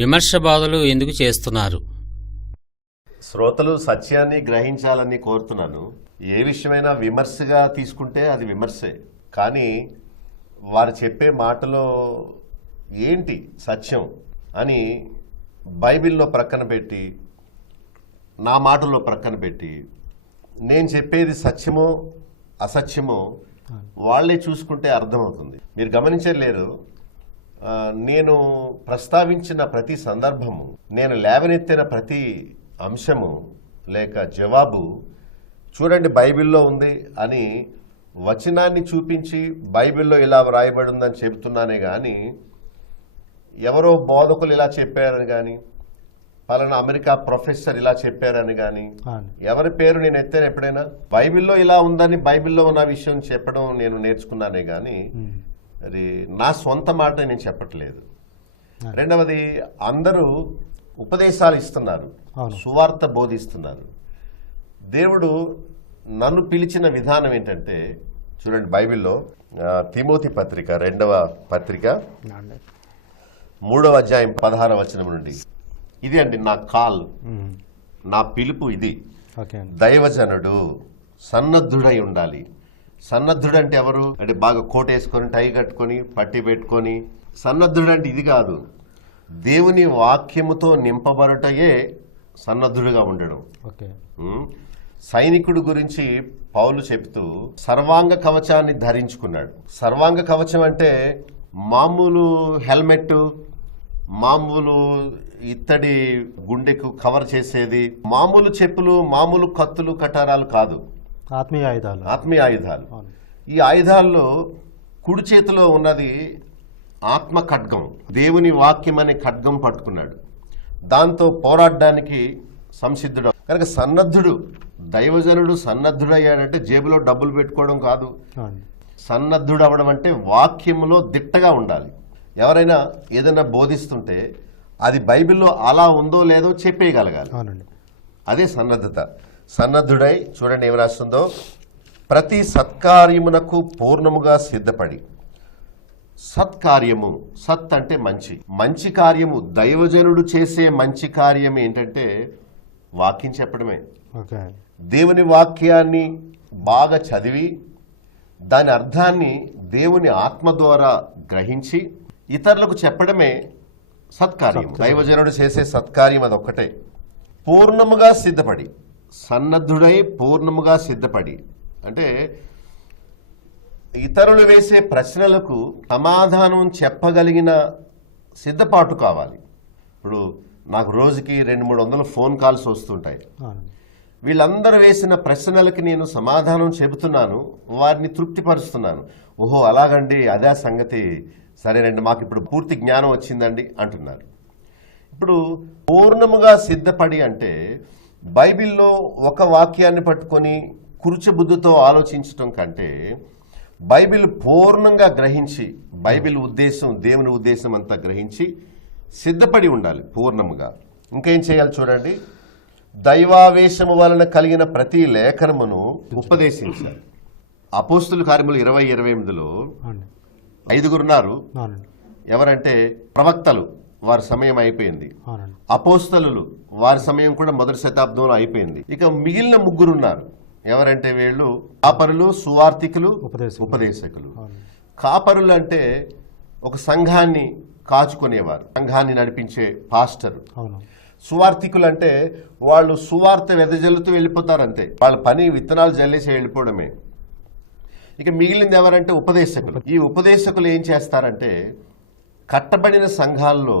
విమర్శ బాధలు ఎందుకు చేస్తున్నారు? శ్రోతలు సత్యాన్ని గ్రహించాలని కోరుతున్నాను. ఏ విషయమైనా విమర్శగా తీసుకుంటే అది విమర్శే, కానీ వారు చెప్పే మాటలో ఏంటి సత్యం అని బైబిల్లో ప్రక్కన పెట్టి, నా మాటల్లో ప్రక్కన పెట్టి, నేను చెప్పేది సత్యమో అసత్యమో వాళ్ళే చూసుకుంటే అర్థమవుతుంది. మీరు గమనించలేరు, నేను ప్రస్తావించిన ప్రతి సందర్భము, నేను లేవనెత్తిన ప్రతి అంశము లేక జవాబు చూడండి బైబిల్లో ఉంది అని వచనాన్ని చూపించి బైబిల్లో ఇలా వ్రాయబడిందని చెబుతున్నానే కానీ, ఎవరో బోధకులు ఇలా చెప్పారని కానీ, పలానా అమెరికా ప్రొఫెసర్ ఇలా చెప్పారని కానీ, ఎవరి పేరు నేను ఎత్తాను ఎప్పుడైనా? బైబిల్లో ఇలా ఉందని బైబిల్లో ఉన్న విషయం చెప్పడం నేను నేర్చుకున్నానే కానీ అది నా సొంత మాట నేను చెప్పట్లేదు. రెండవది, అందరూ ఉపదేశాలు ఇస్తున్నారు, సువార్త బోధిస్తున్నారు. దేవుడు నన్ను పిలిచిన విధానం ఏంటంటే, చూడండి బైబిల్లో తిమోతి పత్రిక 2వ పత్రిక 3వ అధ్యాయం 16వ వచనం నుండి, ఇది అండి నా కాల్, నా పిలుపు ఇది. దైవజనుడు సన్నద్ధుడై ఉండాలి. సన్నద్ధుడు అంటే ఎవరు అంటే బాగా కోట్ వేసుకొని టై కట్టుకొని పట్టి పెట్టుకొని, సన్నద్ధుడు అంటే ఇది కాదు. దేవుని వాక్యముతో నింపబడుటయే సన్నద్ధుడుగా ఉండడం. సైనికుడు గురించి పౌలు చెప్తూ సర్వాంగ కవచాన్ని ధరించుకున్నాడు. సర్వాంగ కవచం అంటే మామూలు హెల్మెట్, మామూలు ఇత్తడి గుండెకు కవర్ చేసేది, మామూలు చెప్పులు, మామూలు కత్తులు కటారాలు కాదు, ఆత్మీయ ఆయుధాలు. ఈ ఆయుధాల్లో కుడి చేతిలో ఉన్నది ఆత్మ ఖడ్గం, దేవుని వాక్యం అనే ఖడ్గం పట్టుకున్నాడు. దాంతో పోరాడడానికి సంసిద్ధుడు. కనుక సన్నద్ధుడు, దైవజనుడు సన్నద్ధుడయ్యాడంటే జేబులో డబ్బులు పెట్టుకోవడం కాదు. సన్నద్ధుడు అవ్వడం అంటే వాక్యంలో దిట్టగా ఉండాలి. ఎవరైనా ఏదైనా బోధిస్తుంటే అది బైబిల్లో అలా ఉందో లేదో చెప్పేయగలగాలి. అదే సన్నద్ధత. సన్నద్ధుడై చూడండి ఏమి రాస్తుందో, ప్రతి సత్కార్యమునకు పూర్ణముగా సిద్ధపడి. సత్కార్యము, సత్ అంటే మంచి, మంచి కార్యము. దైవజనుడు చేసే మంచి కార్యం ఏంటంటే వాక్యం చెప్పడమే. దేవుని వాక్యాన్ని బాగా చదివి దాని అర్థాన్ని దేవుని ఆత్మ ద్వారా గ్రహించి ఇతరులకు చెప్పడమే సత్కార్యం. దైవజనుడు చేసే సత్కార్యం అదొక్కటే. పూర్ణముగా సిద్ధపడి, సన్నద్ధుడై పూర్ణముగా సిద్ధపడి అంటే ఇతరులు వేసే ప్రశ్నలకు సమాధానం చెప్పగలిగిన సిద్ధపాటు కావాలి. ఇప్పుడు నాకు రోజుకి 200-300 ఫోన్ కాల్స్ వస్తుంటాయి. వీళ్ళందరూ వేసిన ప్రశ్నలకి నేను సమాధానం చెబుతున్నాను, వారిని తృప్తిపరుస్తున్నాను. ఓహో అలాగండి, అదే సంగతి, సరేనండి, మాకు ఇప్పుడు పూర్తి జ్ఞానం వచ్చిందండి అంటున్నారు. ఇప్పుడు పూర్ణముగా సిద్ధపడి అంటే బైబిల్లో ఒక వాక్యాన్ని పట్టుకొని కురుచబుద్ధితో ఆలోచించటం కంటే బైబిల్ పూర్ణంగా గ్రహించి, బైబిల్ ఉద్దేశం, దేవుని ఉద్దేశం అంతా గ్రహించి సిద్ధపడి ఉండాలి పూర్ణముగా. ఇంకేం చేయాలి చూడండి, దైవావేశము వలన కలిగిన ప్రతి లేఖనమును ఉపదేశించాలి. అపోస్తుల కార్యములు 20-28లో 5 ఉన్నారు. ఎవరంటే ప్రవక్తలు, వారి సమయం అయిపోయింది. అపోస్తలులు, వారి సమయం కూడా మొదటి శతాబ్దంలో అయిపోయింది. ఇక మిగిలిన 3 ఉన్నారు. ఎవరంటే వీళ్ళు కాపరులు, సువార్థికులు, ఉపదేశకులు. కాపరులు అంటే ఒక సంఘాన్ని కాచుకునేవారు, సంఘాన్ని నడిపించే పాస్టర్. సువార్థికులు అంటే వాళ్ళు సువార్త వెదజల్లుతూ వెళ్ళిపోతారు అంతే, వాళ్ళ పని విత్తనాలు జల్లేసి వెళ్ళిపోవడమే. ఇక మిగిలింది ఎవరంటే ఉపదేశకులు. ఈ ఉపదేశకులు ఏం చేస్తారంటే కట్టబడిన సంఘాల్లో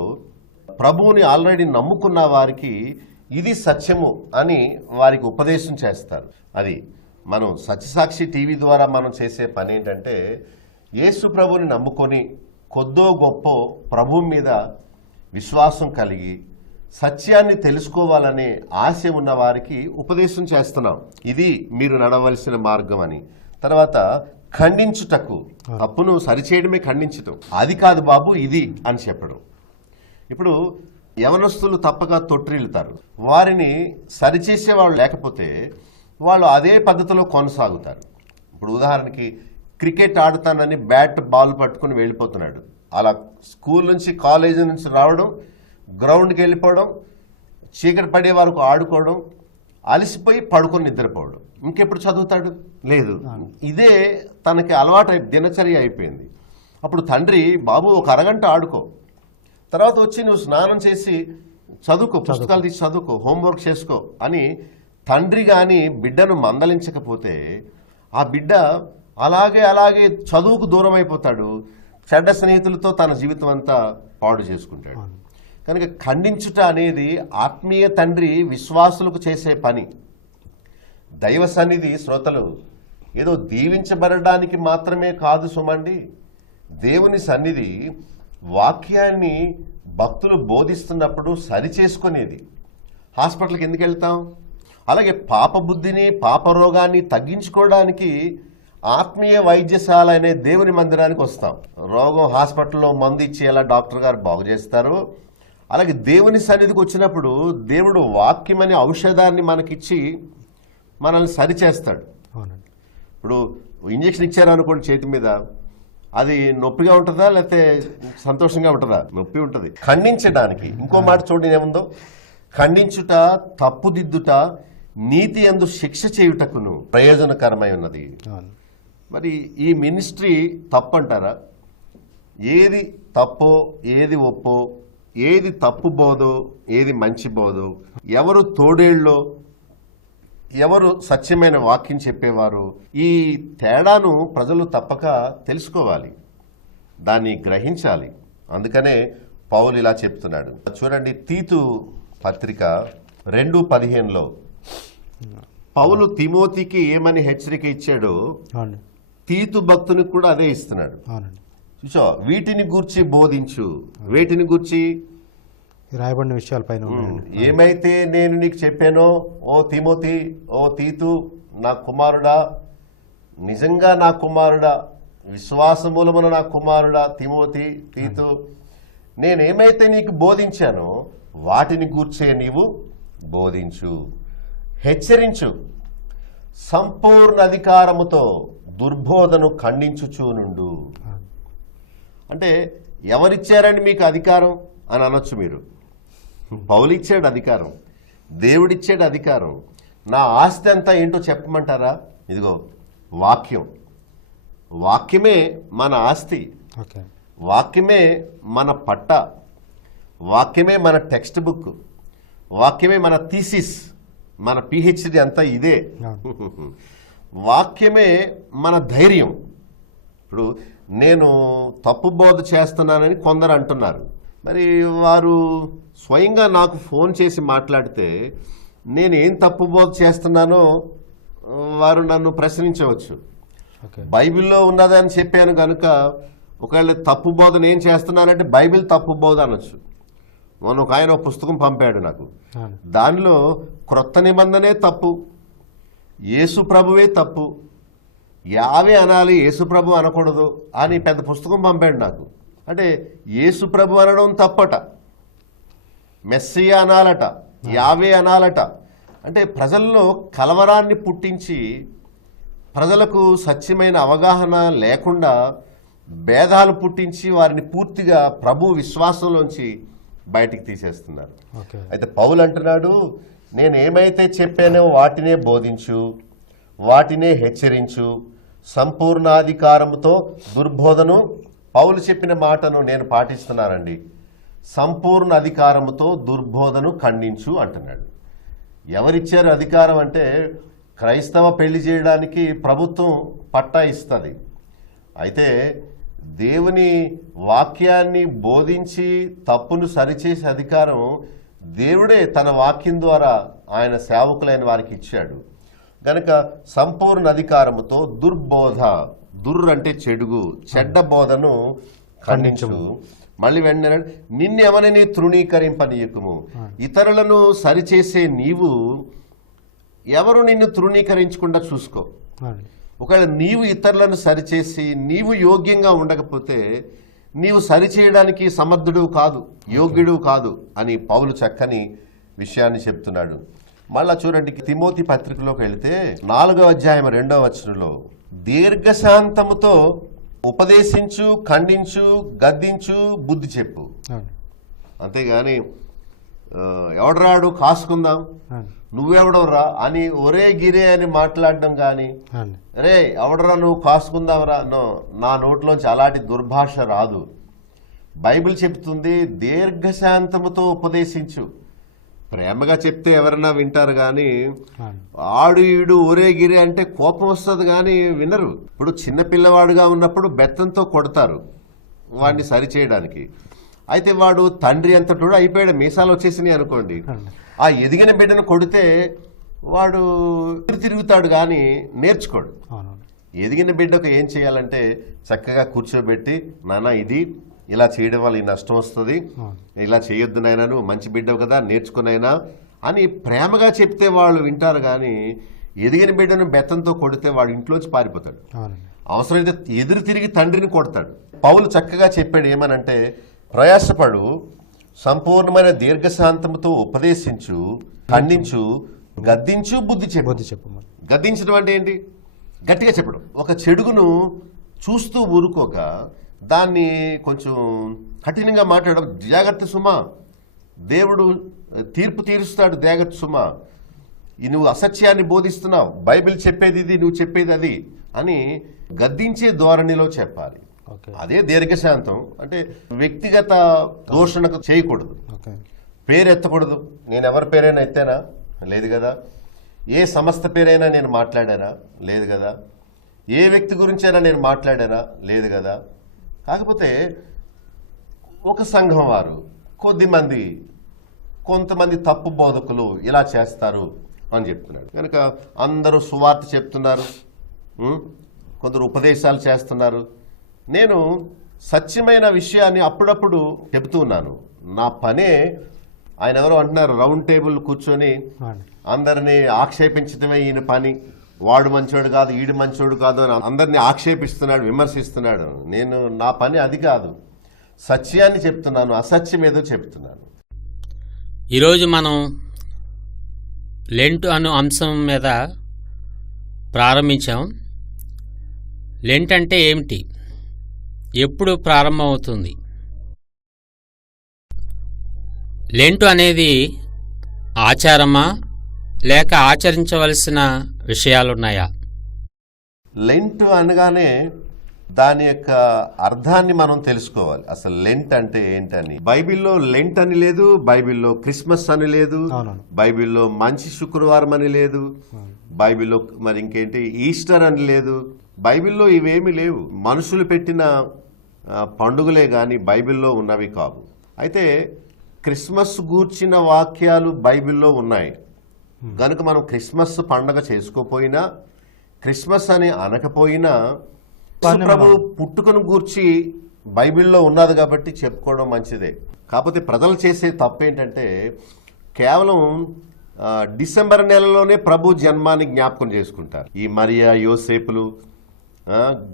ప్రభువుని ఆల్రెడీ నమ్ముకున్న వారికి ఇది సత్యము అని వారికి ఉపదేశం చేస్తారు. అది మనం సత్యసాక్షి టీవీ ద్వారా మనం చేసే పని ఏంటంటే యేసు ప్రభుని నమ్ముకొని కొద్దో గొప్ప ప్రభువు మీద విశ్వాసం కలిగి సత్యాన్ని తెలుసుకోవాలనే ఆశ ఉన్న వారికి ఉపదేశం చేస్తున్నాం. ఇది మీరు నడవలసిన మార్గం అని. తర్వాత ఖండించుటకు, తప్పును సరిచేయడమే ఖండించటం, అది కాదు బాబు ఇది అని చెప్పడం. ఇప్పుడు యవనస్తులు తప్పక తొట్టిల్లుతారు, వారిని సరిచేసేవాళ్ళు లేకపోతే వాళ్ళు అదే పద్ధతిలో కొనసాగుతారు. ఇప్పుడు ఉదాహరణకి క్రికెట్ ఆడుతానని బ్యాట్ బాల్ పట్టుకుని వెళ్ళిపోతున్నాడు. అలా స్కూల్ నుంచి కాలేజీ నుంచి రావడం, గ్రౌండ్కి వెళ్ళిపోవడం, చీకటి పడే వరకు ఆడుకోవడం, అలసిపోయి పడుకొని నిద్రపోవడం. ఇంకెప్పుడు చదువుతాడు? లేదు. ఇదే తనకి అలవాటు దినచర్య అయిపోయింది. అప్పుడు తండ్రి, బాబు ఒక అరగంట ఆడుకో, తర్వాత వచ్చి నువ్వు స్నానం చేసి చదువుకో, పుస్తకాలు తీసి చదువుకో, హోంవర్క్ చేసుకో అని తండ్రి కానీ బిడ్డను మందలించకపోతే ఆ బిడ్డ అలాగే చదువుకు దూరం అయిపోతాడు. చెడ్డ స్నేహితులతో తన జీవితం అంతా పాడు చేసుకుంటాడు. కనుక ఖండించుట అనేది ఆత్మీయ తండ్రి విశ్వాసులకు చేసే పని. దైవ సన్నిధి శ్రోతలు ఏదో దీవించబడడానికి మాత్రమే కాదు సుమండి. దేవుని సన్నిధి వాక్యాన్ని భక్తులు బోధిస్తున్నప్పుడు సరిచేసుకునేది. హాస్పిటల్కి ఎందుకు వెళ్తాం? అలాగే పాపబుద్ధిని, పాపరోగాన్ని తగ్గించుకోవడానికి ఆత్మీయ వైద్యశాల అనే దేవుని మందిరానికి వస్తాం. రోగం హాస్పిటల్లో మందు ఇచ్చి ఎలా డాక్టర్ గారు బాగు చేస్తారు, అలాగే దేవుని సన్నిధికి వచ్చినప్పుడు దేవుడు వాక్యమనే ఔషధాన్ని మనకిచ్చి మనల్ని సరిచేస్తాడు. ఇప్పుడు ఇంజక్షన్ ఇచ్చారనుకోండి చేతి మీద, అది నొప్పిగా ఉంటుందా లేకపోతే సంతోషంగా ఉంటుందా? నొప్పి ఉంటుంది. ఖండించడానికి ఇంకో మాట చూడండి ఏముందో, ఖండించుట, తప్పుదిద్దుట, నీతి యందు శిక్ష చేయుటకును ప్రయోజనకరమై ఉన్నది. మరి ఈ మినిస్ట్రీ తప్పు అంటారా? ఏది తప్పో, ఏది ఒప్పో, ఏది తప్పు బోధో, ఏది మంచి బోధో, ఎవరు తోడేళ్ళో, ఎవరు సత్యమైన వాక్యం చెప్పేవారు, ఈ తేడాను ప్రజలు తప్పక తెలుసుకోవాలి, దాన్ని గ్రహించాలి. అందుకనే పౌలు ఇలా చెప్తున్నాడు. చూడండి, తీతు పత్రిక 2:15లో పౌలు తిమోతికి ఏమని హెచ్చరిక ఇచ్చాడో తీతు భక్తునికి కూడా అదే ఇస్తున్నాడు. చూసా, వీటిని గూర్చి బోధించు. వేటిని గూర్చి? రాయబడిన విషయాలపైన. ఏమైతే నేను నీకు చెప్పానో, ఓ తిమోతి, ఓ తీతు, నా కుమారుడా, నిజంగా నా కుమారుడా, విశ్వాసమూలమున నా కుమారుడా తిమోతి, తీతు, నేనేమైతే నీకు బోధించానో వాటిని గూర్చే నీవు బోధించు, హెచ్చరించు, సంపూర్ణ అధికారముతో దుర్బోధను ఖండించుచూనుండు. అంటే ఎవరిచ్చారండి మీకు అధికారం అని అనొచ్చు మీరు. పౌలిచ్చాడు అధికారం, దేవుడిచ్చాడు అధికారం. నా ఆస్తి అంతా ఏంటో చెప్పమంటారా? ఇదిగో వాక్యం. వాక్యమే మన ఆస్తి, వాక్యమే మన పట్ట, వాక్యమే మన టెక్స్ట్ బుక్, వాక్యమే మన థీసిస్, మన పిహెచ్డి అంతా ఇదే. వాక్యమే మన ధైర్యం. ఇప్పుడు నేను తప్పు బోధ చేస్తున్నానని కొందరు అంటున్నారు. మరి వారు స్వయంగా నాకు ఫోన్ చేసి మాట్లాడితే నేనేం తప్పు బోధ చేస్తున్నానో వారు నన్ను ప్రశ్నించవచ్చు. బైబిల్లో ఉన్నదని చెప్పాను కనుక ఒకవేళ తప్పు బోధ నేను చేస్తున్నానంటే బైబిల్ తప్పు బోధ అనొచ్చు. మొన్న ఒక ఆయన ఒక పుస్తకం పంపాడు నాకు, దానిలో క్రొత్త నిబంధనే తప్పు, యేసు ప్రభువే తప్పు, యావే అనాలి, యేసు ప్రభు అనకూడదు అని పెద్ద పుస్తకం పంపాడు నాకు. అంటే యేసు ప్రభు అనడం తప్పట, మెస్సియా అనాలట, యావే అనాలట. అంటే ప్రజల్లో కలవరాన్ని పుట్టించి ప్రజలకు సత్యమైన అవగాహన లేకుండా భేదాలు పుట్టించి వారిని పూర్తిగా ప్రభు విశ్వాసంలోంచి బయటికి తీసేస్తున్నారు. అయితే పౌలు అంటున్నాడు, నేను ఏమైతే చెప్పానో వాటినే బోధించు, వాటినే హెచ్చరించు, సంపూర్ణాధికారముతో దుర్బోధను. పౌలు చెప్పిన మాటను నేను పాటిస్తున్నానండి. సంపూర్ణ అధికారముతో దుర్బోధను ఖండించు అంటున్నాడు. ఎవరిచ్చారు అధికారం అంటే క్రైస్తవ పెళ్లి చేయడానికి ప్రభుత్వం పట్టా ఇస్తుంది. అయితే దేవుని వాక్యాన్ని బోధించి తప్పును సరిచేసే అధికారం దేవుడే తన వాక్యం ద్వారా ఆయన సేవకులైన వారికి ఇచ్చాడు. గనక సంపూర్ణ అధికారముతో దుర్బోధ, దుర్ అంటే చెడుగు, చెడ్డ బోధను ఖండించు. మళ్ళీ వెంటనే నిన్నెవరిని తృణీకరింపనీయకుము. ఇతరులను సరిచేసే నీవు ఎవరు నిన్ను తృణీకరించకుండా చూసుకో. ఒకవేళ నీవు ఇతరులను సరిచేసి నీవు యోగ్యంగా ఉండకపోతే నీవు సరిచేయడానికి సమర్థుడు కాదు, యోగ్యుడు కాదు అని పౌలు చక్కని విషయాన్ని చెప్తున్నాడు. మళ్ళా చూడండి తిమోతి పత్రికలోకి వెళితే 4వ అధ్యాయం 2వ వచనంలో దీర్ఘశాంతముతో ఉపదేశించు, ఖండించు, గద్దించు, బుద్ధి చెప్పు. అవును. అంతేగాని ఎవడరాడు కాసుకుందాం, అవును. నువ్వెవడవరా అని ఒరే గిరే అని మాట్లాడడం కానీ, అవును. రే ఎవడరా నువ్వు కాసుకుందాంరా, నా నోట్లోంచి అలాంటి దుర్భాష రాదు. బైబిల్ చెప్తుంది దీర్ఘశాంతముతో ఉపదేశించు. ప్రేమగా చెప్తే ఎవరన్నా వింటారు కానీ అవును. ఆడు ఈడు ఊరే గిరే అంటే కోపం వస్తుంది కానీ వినరు. ఇప్పుడు చిన్న పిల్లవాడుగా ఉన్నప్పుడు బెత్తంతో కొడతారు వాడిని సరిచేయడానికి. అయితే వాడు తండ్రి అంతటోడు అయిపోయాడు, మీసాలు వచ్చేసినాయి అనుకోండి, ఆ ఎదిగిన బిడ్డను కొడితే వాడు తిరుగుతాడు కానీ నేర్చుకోడు. అవును. ఎదిగిన బిడ్డకు ఏం చేయాలంటే చక్కగా కూర్చోబెట్టి, నాన్న ఇది ఇలా చేయడం వల్ల ఈ నష్టం వస్తుంది, ఇలా చేయొద్దు నాయనా, నువ్వు మంచి బిడ్డవు కదా నేర్చుకునైనా అని ప్రేమగా చెప్తే వాళ్ళు వింటారు. కానీ ఎదిగిన బిడ్డను బెత్తంతో కొడితే వాడు ఇంట్లోంచి పారిపోతాడు. అవునండి. అవసరమైతే ఎదురు తిరిగి తండ్రిని కొడతాడు. పౌలు చక్కగా చెప్పాడు ఏమనంటే, ప్రయాసపడు, సంపూర్ణమైన దీర్ఘశాంతముతో ఉపదేశించు, ఖండించు, గద్దించు, బుద్ధి చెప్పు. గద్దించడం అంటే ఏంటి? గట్టిగా చెప్పడం. ఒక చెడుగును చూస్తూ ఊరుకోక దాన్ని కొంచెం కఠినంగా మాట్లాడడం. జాగ్రత్త సుమా, దేవుడు తీర్పు తీరుస్తాడు, జాగ్రత్త సుమా, నువ్వు అసత్యాన్ని బోధిస్తున్నావు, బైబిల్ చెప్పేది ఇది, నువ్వు చెప్పేది అది అని గద్దించే ధోరణిలో చెప్పాలి. అదే దీర్ఘశాంతం అంటే. వ్యక్తిగత దూషణకు చేయకూడదు, పేరు ఎత్తకూడదు. నేను ఎవరి పేరైనా ఎత్తానా? లేదు కదా. ఏ సంస్థ పేరైనా నేను మాట్లాడానా? లేదు కదా. ఏ వ్యక్తి గురించైనా నేను మాట్లాడానా? లేదు కదా. కాకపోతే ఒక సంఘం వారు కొంతమంది తప్పు బోధకులు ఇలా చేస్తారు అని చెప్తున్నాడు కనుక అందరూ సువార్త చెప్తున్నారు, కొందరు ఉపదేశాలు చేస్తున్నారు. నేను సత్యమైన విషయాన్ని అప్పుడప్పుడు చెబుతూ ఉన్నాను. నా పనే, ఆయన ఎవరో అంటున్నారు, రౌండ్ టేబుల్ కూర్చొని అందరినీ ఆక్షేపించడమే ఈయన పని, వాడు మంచోడు కాదు, ఈడు మంచోడు కాదు అని అందరినీ ఆక్షేపిస్తున్నాడు, విమర్శిస్తున్నాడు. నా పని అది కాదు. సత్యాన్ని చెప్తున్నాను, అసత్యం ఏదో చెప్తున్నాను. ఈరోజు మనం లెంట్ అను అంశం మీద ప్రారంభించాం. లెంట్ అంటే ఏమిటి? ఎప్పుడు ప్రారంభమవుతుంది? లెంటు అనేది ఆచారమా లేక ఆచరించవలసిన విషయాలున్నాయా? లెంట్ అనగానే దాని యొక్క అర్థాన్ని మనం తెలుసుకోవాలి. అసలు లెంట్ అంటే ఏంటని. బైబిల్లో లెంట్ అని లేదు, బైబిల్లో క్రిస్మస్ అని లేదు, బైబిల్లో మంచి శుక్రవారం అని లేదు, బైబిల్లో మరి ఇంకేంటి ఈస్టర్ అని లేదు. బైబిల్లో ఇవేమీ లేవు. మనుషులు పెట్టిన పండుగలే కానీ బైబిల్లో ఉన్నవి కావు. అయితే క్రిస్మస్ గూర్చిన వాక్యాలు బైబిల్లో ఉన్నాయి గనుక మనం క్రిస్మస్ పండగ చేసుకోపోయినా, క్రిస్మస్ అని అనకపోయినా ప్రభు పుట్టుకను గూర్చి బైబిల్లో ఉన్నది కాబట్టి చెప్పుకోవడం మంచిదే. కాకపోతే ప్రజలు చేసే తప్పు ఏంటంటే కేవలం డిసెంబర్ నెలలోనే ప్రభు జన్మాన్ని జ్ఞాపకం చేసుకుంటారు. ఈ మరియా, యోసేపులు,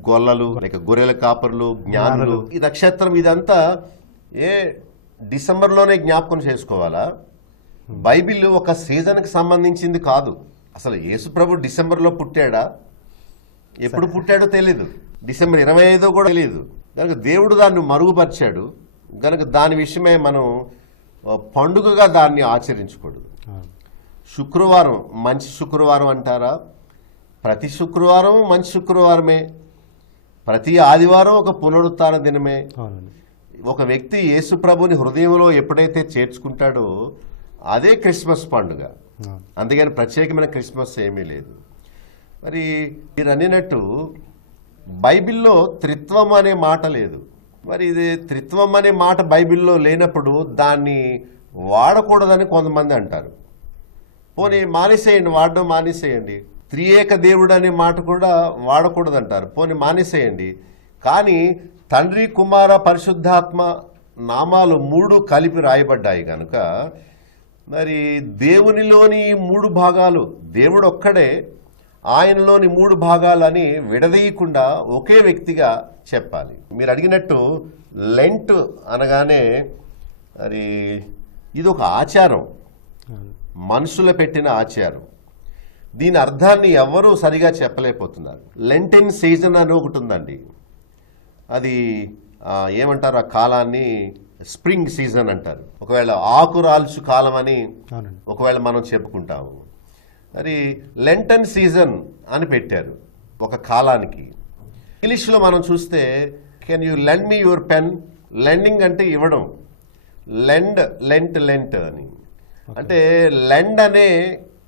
గొల్లలు, లేక గొర్రెల కాపర్లు, జ్ఞానులు, ఈ నక్షత్రం, ఇదంతా డిసెంబర్లోనే జ్ఞాపకం చేసుకోవాలా? బైబిల్ ఒక సీజన్కి సంబంధించింది కాదు. అసలు యేసు ప్రభు డిసెంబర్లో పుట్టాడా? ఎప్పుడు పుట్టాడో తెలీదు. డిసెంబర్ 25 కూడా తెలియదు. కనుక దేవుడు దాన్ని మరుగుపరిచాడు కనుక దాని విషయమే మనం పండుగగా దాన్ని ఆచరించకూడదు. శుక్రవారం మంచి శుక్రవారం అంటారా? ప్రతి శుక్రవారం మంచి శుక్రవారమే. ప్రతి ఆదివారం ఒక పునరుత్థాన దినమే. ఒక వ్యక్తి యేసు ప్రభుని హృదయంలో ఎప్పుడైతే చేర్చుకుంటాడో అదే క్రిస్మస్ పండుగ. అందుకని ప్రత్యేకమైన క్రిస్మస్ ఏమీ లేదు. మరి మీరు అనినట్టు బైబిల్లో త్రిత్వం అనే మాట లేదు. మరి ఇది త్రిత్వం అనే మాట బైబిల్లో లేనప్పుడు దాన్ని వాడకూడదని కొంతమంది అంటారు. పోనీ మానేసేయండి, వాడడం మానేసేయండి. త్రియేక దేవుడు అనే మాట కూడా వాడకూడదంటారు. పోనీ మానేసేయండి. కానీ తండ్రి, కుమార, పరిశుద్ధాత్మ నామాలు 3 కలిపి రాయబడ్డాయి కనుక మరి దేవునిలోని 3 భాగాలు, దేవుడు ఒక్కడే, ఆయనలోని 3 భాగాలని విడదీయకుండా ఒకే వ్యక్తిగా చెప్పాలి. మీరు అడిగినట్టు లెంట్ అనగానే మరి ఇది ఒక ఆచారం. మనుషులు పెట్టిన ఆచారం. దీని అర్థాన్ని ఎవరూ సరిగా చెప్పలేకపోతున్నారు. లెంటెన్ సీజన్ అని ఒకటి ఉందండి. అది ఏమంటారు, ఆ కాలాన్ని స్ప్రింగ్ సీజన్ అంటారు. ఒకవేళ ఆకురాల్చు కాలం అని అవునండి. ఒకవేళ మనం చెప్పుకుంటాము. మరి లెంటన్ సీజన్ అని పెట్టారు ఒక కాలానికి. ఇంగ్లీష్లో మనం చూస్తే can you lend me your pen. Lending అంటే ఇవ్వడం, లెంట్ అని. అంటే లెండ్ అనే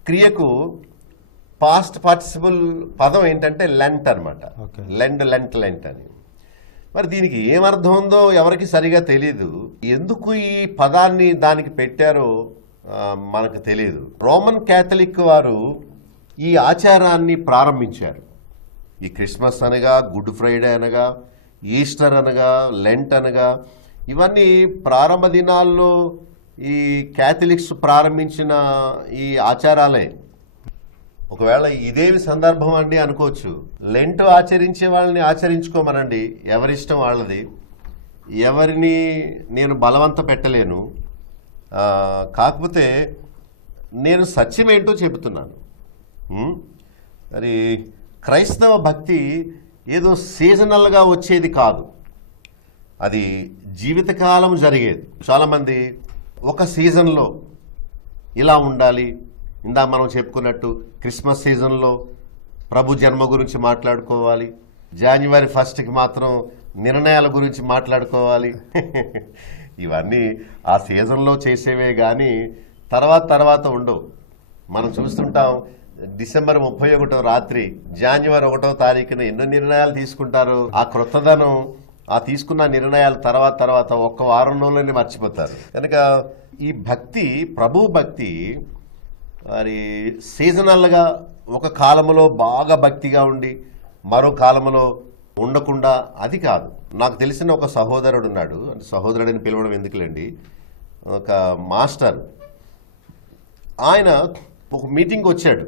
క్రియకు పాస్ట్ పార్టిసిపుల్ పదం ఏంటంటే లెంట్ అనమాట. Okay. లెంట్ అని. మరి దీనికి ఏమర్థం ఉందో ఎవరికి సరిగా తెలియదు. ఎందుకు ఈ పదాన్ని దానికి పెట్టారో మనకు తెలియదు. రోమన్ క్యాథలిక్ వారు ఈ ఆచారాన్ని ప్రారంభించారు. ఈ క్రిస్మస్ అనగా, గుడ్ ఫ్రైడే అనగా, ఈస్టర్ అనగా, లెంట్ అనగా, ఇవన్నీ ప్రారంభ దినాల్లో ఈ క్యాథలిక్స్ ప్రారంభించిన ఈ ఆచారాలే. ఒకవేళ ఇదేమి సందర్భం అండి అనుకోవచ్చు. లెంట్ ఆచరించే వాళ్ళని ఆచరించుకోమనండి, ఎవరిష్టం వాళ్ళది. ఎవరిని నేను బలవంత పెట్టలేను. కాకపోతే నేను సత్యం ఏంటో చెబుతున్నాను. మరి క్రైస్తవ భక్తి ఏదో సీజనల్గా వచ్చేది కాదు, అది జీవితకాలం జరిగేది. చాలామంది ఒక సీజన్లో ఇలా ఉండాలి. ఇందాక మనం చెప్పుకున్నట్టు క్రిస్మస్ సీజన్లో ప్రభు జన్మ గురించి మాట్లాడుకోవాలి, జనవరి 1కి మాత్రం నిర్ణయాల గురించి మాట్లాడుకోవాలి. ఇవన్నీ ఆ సీజన్లో చేసేవే కానీ తర్వాత ఉండవు. మనం చూస్తుంటాం డిసెంబర్ 31 రాత్రి జనవరి 1వ తారీఖున ఎన్నో నిర్ణయాలు తీసుకుంటారు. ఆ క్రొత్తదనం, ఆ తీసుకున్న నిర్ణయాలు తర్వాత ఒక్క వారం రోజుల్లోనే మర్చిపోతారు. కనుక ఈ భక్తి, ప్రభు భక్తి మరి సీజనల్గా ఒక కాలంలో బాగా భక్తిగా ఉండి మరో కాలంలో ఉండకుండా అది కాదు. నాకు తెలిసిన ఒక సహోదరుడు ఉన్నాడు. సహోదరుడిని పిలవడం ఎందుకులేండి, ఒక మాస్టర్. ఆయన ఒక మీటింగ్కి వచ్చాడు.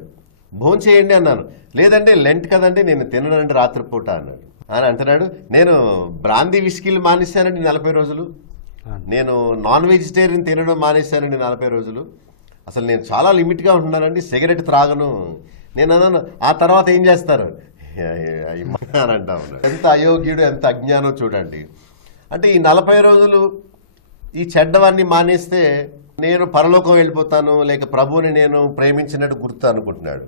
భోజనం చేయండి అన్నాను. లేదంటే లెంట్ కదండి, నేను తిననండి రాత్రిపూట అన్నాడు. ఆయన అంటున్నాడు, నేను బ్రాందీ విస్కీలు మానేశానండి 40 రోజులు, నేను నాన్ వెజిటేరియన్ తినడం మానేశానండి 40 రోజులు, అసలు నేను చాలా లిమిట్గా ఉంటున్నానండి, సిగరెట్ త్రాగను. నేను అన్నాను, ఆ తర్వాత ఏం చేస్తారు అని అంటా ఉన్నాడు. ఎంత అయోగ్యుడు, ఎంత అజ్ఞానం చూడండి. అంటే ఈ 40 రోజులు ఈ చెడ్డవన్నీ మానేస్తే నేను పరలోకం వెళ్ళిపోతాను, లేక ప్రభువుని నేను ప్రేమించినట్టు గుర్తు అనుకుంటున్నాడు.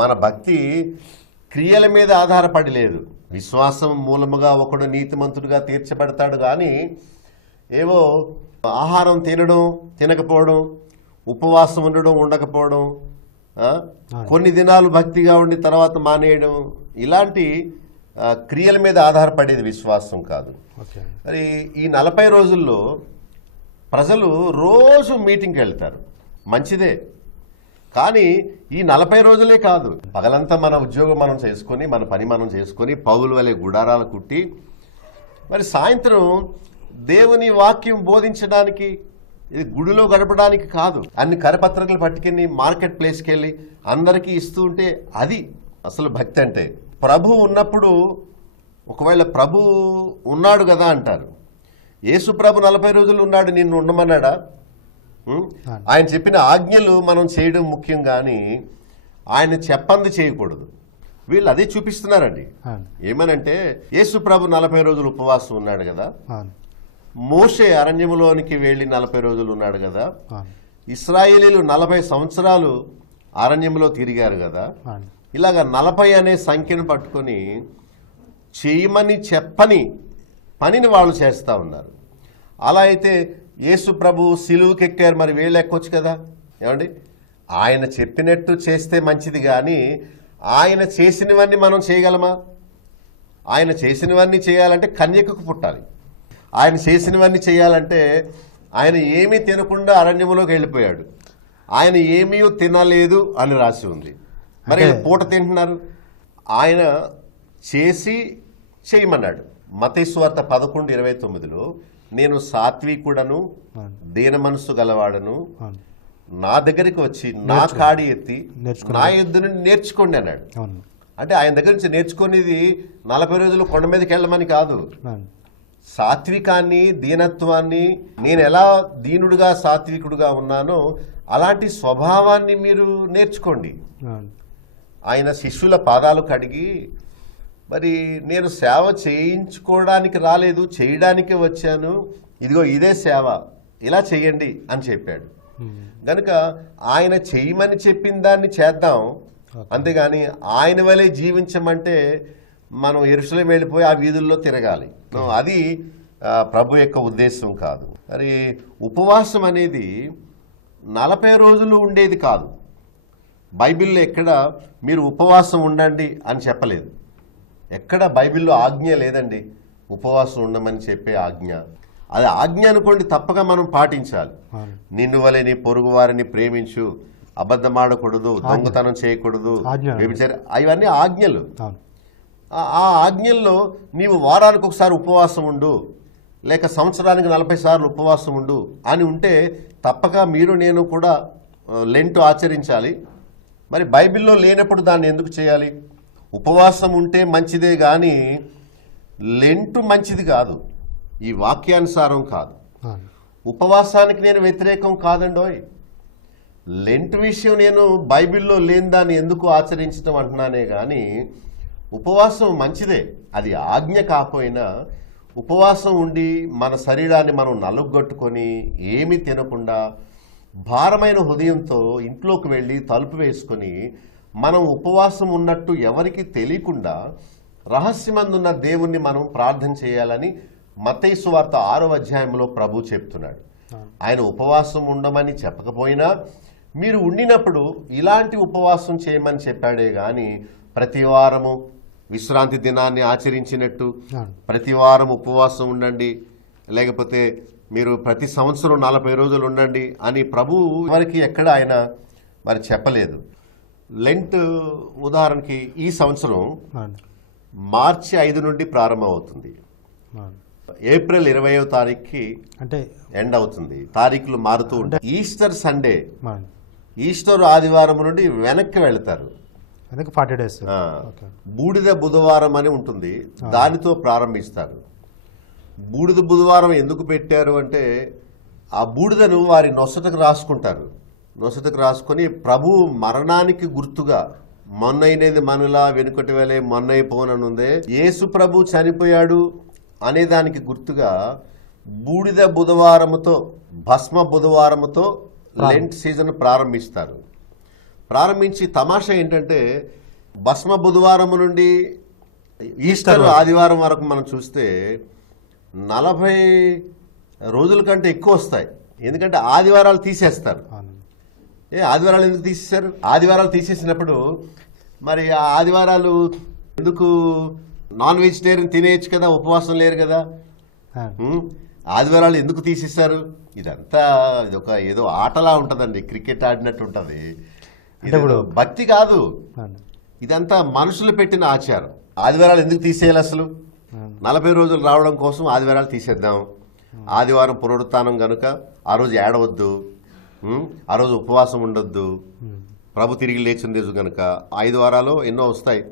మన భక్తి క్రియల మీద ఆధారపడి లేదు. విశ్వాసం మూలముగా ఒకడు నీతిమంతుడిగా తీర్చబడతాడు. కానీ ఏవో ఆహారం తినడం, తినకపోవడం, ఉపవాసం ఉండడం, ఉండకపోవడం, కొన్ని దినాలు భక్తిగా ఉండి తర్వాత మానేయడం, ఇలాంటి క్రియల మీద ఆధారపడేది విశ్వాసం కాదు. మరి ఈ 40 రోజుల్లో ప్రజలు రోజు మీటింగ్కి వెళ్తారు, మంచిదే. కానీ ఈ 40 రోజులే కాదు, పగలంతా మన ఉద్యోగం మనం చేసుకొని, మన పని మనం చేసుకొని, పౌలు వలె గుడారాలు కుట్టి, మరి సాయంత్రం దేవుని వాక్యం బోధించడానికి, ఇది గుడిలో గడపడానికి కాదు. అన్ని కరపత్రికలు పట్టుకెళ్ళి మార్కెట్ ప్లేస్కి వెళ్ళి అందరికీ ఇస్తూ ఉంటే అది అసలు భక్తి. అంటే ప్రభు ఉన్నప్పుడు, ఒకవేళ ప్రభు ఉన్నాడు కదా అంటారు. యేసు ప్రభు 40 రోజులు ఉన్నాడు, నిన్ను ఉండమన్నాడా? ఆయన చెప్పిన ఆజ్ఞలు మనం చేయడం ముఖ్యం, కానీ ఆయన చెప్పంది చేయకూడదు. వీళ్ళు అదే చూపిస్తున్నారండి. ఏమనంటే యేసు ప్రభు 40 రోజులు ఉపవాసం ఉన్నాడు కదా, మోషే అరణ్యములోనికి వెళ్ళి 40 రోజులు ఉన్నాడు కదా, ఇశ్రాయేలీలు 40 సంవత్సరాలు అరణ్యంలో తిరిగారు కదా. ఇలాగా 40 అనే సంఖ్యను పట్టుకొని చేయమని చెప్పని పనిని వాళ్ళు చేస్తూ ఉన్నారు. అలా అయితే యేసు ప్రభు సిలువుకి ఎక్కారు, మరి వీళ్ళు ఎక్కొచ్చు కదా. ఏమండి, ఆయన చెప్పినట్టు చేస్తే మంచిది, కానీ ఆయన చేసినవన్నీ మనం చేయగలమా? ఆయన చేసినవన్నీ చేయాలంటే కన్యకకు పుట్టాలి. ఆయన చేసినవన్నీ చేయాలంటే ఆయన ఏమీ తినకుండా అరణ్యంలోకి వెళ్ళిపోయాడు. ఆయన ఏమీ తినలేదు అని రాసి ఉంది. మరి పూట తింటున్నారు. ఆయన చేసి చేయమన్నాడు. మత్తయి సువార్త 11:29లో నేను సాత్వికుడను, దీన మనస్సు గలవాడను, నా దగ్గరికి వచ్చి నా కాడి ఎత్తి నా యుద్ధను నేర్చుకోండి అన్నాడు. అంటే ఆయన దగ్గర నుంచి నేర్చుకునేది 40 రోజులు కొండ మీదకి వెళ్ళమని కాదు, సాత్వికాన్ని, దీనత్వాన్ని, నేను ఎలా దీనుడుగా సాత్వికుడుగా ఉన్నానో అలాంటి స్వభావాన్ని మీరు నేర్చుకోండి. అవును. ఆయన శిష్యుల పాదాలు కడిగి, మరి నేను సేవ చేయించుకోవడానికి రాలేదు, చేయడానికే వచ్చాను, ఇదిగో ఇదే సేవ, ఇలా చేయండి అని చెప్పాడు. గనుక ఆయన చేయమని చెప్పిన దాన్ని చేద్దాం, అంతేగాని ఆయన వలె జీవించమంటే మనం యెరూషలేం వెళ్ళిపోయి ఆ వీధుల్లో తిరగాలి. అది ప్రభు యొక్క ఉద్దేశం కాదు. మరి ఉపవాసం అనేది 40 రోజులు ఉండేది కాదు. బైబిల్లో ఎక్కడ మీరు ఉపవాసం ఉండండి అని చెప్పలేదు. ఎక్కడ బైబిల్లో ఆజ్ఞ లేదండి ఉపవాసం ఉండమని చెప్పే ఆజ్ఞ. అది ఆజ్ఞ అనుకోండి, తప్పక మనం పాటించాలి. నిన్ను వలె నీ పొరుగు వారిని ప్రేమించు, అబద్ధమాడకూడదు, దొంగతనం చేయకూడదు, ఇవన్నీ ఆజ్ఞలు. ఆ ఆజ్ఞల్లో నీవు వారానికి ఒకసారి ఉపవాసం ఉండు, లేక సంవత్సరానికి 40 సార్లు ఉపవాసం ఉండు అని ఉంటే తప్పక మీరు నేను కూడా లెంట్ ఆచరించాలి. మరి బైబిల్లో లేనప్పుడు దాన్ని ఎందుకు చేయాలి? ఉపవాసం ఉంటే మంచిదే కానీ లెంటు మంచిది కాదు, ఈ వాక్యానుసారం కాదు. ఉపవాసానికి నేను వ్యతిరేకం కాదండోయ్. లెంట్ విషయం నేను బైబిల్లో లేని దాన్ని ఎందుకు ఆచరించడం అంటున్నానే కానీ ఉపవాసం మంచిదే, అది ఆజ్ఞ కాకపోయినా ఉపవాసం ఉండి మన శరీరాన్ని మనం నలుగొట్టుకొని ఏమీ తినకుండా భారమైన హృదయంతో ఇంట్లోకి వెళ్ళి తలుపు వేసుకొని మనం ఉపవాసం ఉన్నట్టు ఎవరికి తెలియకుండా రహస్యమందున్న దేవుణ్ణి మనం ప్రార్థన చేయాలని మత్తయి సువార్త 6వ అధ్యాయంలో ప్రభు చెప్తున్నాడు. ఆయన ఉపవాసం ఉండమని చెప్పకపోయినా మీరు ఉండినప్పుడు ఇలాంటి ఉపవాసం చేయమని చెప్పాడే కానీ ప్రతి వారము విశ్రాంతి దినాన్ని ఆచరించినట్టు ప్రతి వారం ఉపవాసం ఉండండి, లేకపోతే మీరు ప్రతి సంవత్సరం 40 రోజులు ఉండండి అని ప్రభువు ఎవరికి ఎక్కడ ఆయన మరి చెప్పలేదు. లెంట్ ఉదాహరణకి ఈ సంవత్సరం మార్చి 5 నుండి ప్రారంభమవుతుంది, ఏప్రిల్ 20వ తారీఖుకి అంటే ఎండ్ అవుతుంది. తారీఖులు మారుతూ ఉంటాయి. ఈస్టర్ సండే, ఈస్టర్ ఆదివారం నుండి వెనక్కి వెళ్తారు. 40 days. బూడిద బుధవారం అని ఉంటుంది, దానితో ప్రారంభిస్తారు. బూడిద బుధవారం ఎందుకు పెట్టారు అంటే ఆ బూడిదను వారి నొసటకు రాసుకుంటారు. నొసటకు రాసుకొని ప్రభు మరణానికి గుర్తుగా, మొన్నైనది మనలా వెనుకటి వేలే మొన్నైపోనుందే, యేసు ప్రభు చనిపోయాడు అనే దానికి గుర్తుగా బూడిద బుధవారముతో, భస్మ బుధవారముతో లెంట్ సీజన్ ప్రారంభిస్తారు. ప్రారంభించి తమాషా ఏంటంటే భస్మ బుధవారం నుండి ఈస్టర్ ఆదివారం వరకు మనం చూస్తే 40 రోజుల కంటే ఎక్కువ వస్తాయి. ఎందుకంటే ఆదివారాలు తీసేస్తారు. ఆదివారాలు ఎందుకు తీసేశారు? ఆదివారాలు తీసేసినప్పుడు మరి ఆ ఆదివారాలు ఎందుకు నాన్ వెజిటేరియన్ తినేయచ్చు కదా, ఉపవాసం లేరు కదా. ఆదివారాలు ఎందుకు తీసేశారు? ఇదంతా ఇదొక ఏదో ఆటలా ఉంటుందండి, క్రికెట్ ఆడినట్టు ఉంటుంది. భక్తి కాదు, ఇదంతా మనుషులు పెట్టిన ఆచారం. ఆదివారాలు ఎందుకు తీసేయాలి? అసలు 40 రోజులు రావడం కోసం ఆదివారాలు తీసేద్దాం. ఆదివారం పునరుత్థానం కనుక ఆ రోజు ఏడవద్దు, ఆ రోజు ఉపవాసం ఉండొద్దు, ప్రభు తిరిగి లేచిన రోజు కనుక 5 వారాలు ఎన్నో వస్తాయి,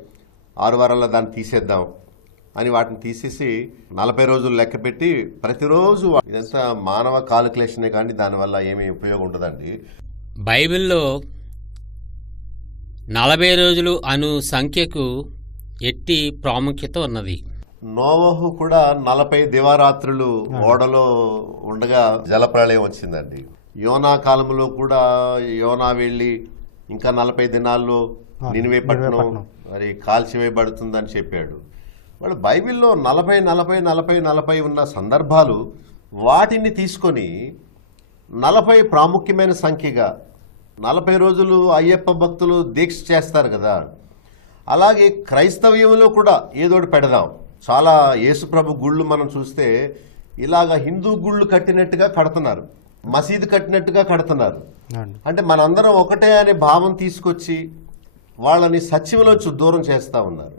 6 వారాల్లో దాన్ని తీసేద్దాం అని వాటిని తీసేసి 40 రోజులు లెక్క పెట్టి ప్రతిరోజు, ఇదంతా మానవ కాలిక్యులేషనే కానీ దానివల్ల ఏమీ ఉపయోగం ఉండదండి. బైబిల్లో 40 రోజులు అను సంఖ్యకు ఎట్టి ప్రాముఖ్యత ఉన్నది. నోవహు కూడా 40 దివారాత్రులు ఓడలో ఉండగా జలప్రళయం వచ్చిందండి. యోనా కాలంలో కూడా యోనా వెళ్ళి ఇంకా 40 దినాల్లో నినివే పట్టణం మరి కాల్చివేయబడుతుందని చెప్పాడు. వాళ్ళు బైబిల్లో 40 40 40 40 ఉన్న సందర్భాలు, వాటిని తీసుకొని 40 ప్రాముఖ్యమైన సంఖ్యగా 40 రోజులు అయ్యప్ప భక్తులు దీక్ష చేస్తారు కదా, అలాగే క్రైస్తవ్యంలో కూడా ఏదోటి పెడదాం. చాలా యేసుప్రభు గుళ్ళు మనం చూస్తే ఇలాగ హిందూ గుళ్ళు కట్టినట్టుగా కడుతున్నారు, మసీదు కట్టినట్టుగా కడుతున్నారు. అంటే మనందరం ఒకటే అనే భావం తీసుకొచ్చి వాళ్ళని సత్యంలోంచి దూరం చేస్తూ ఉన్నారు.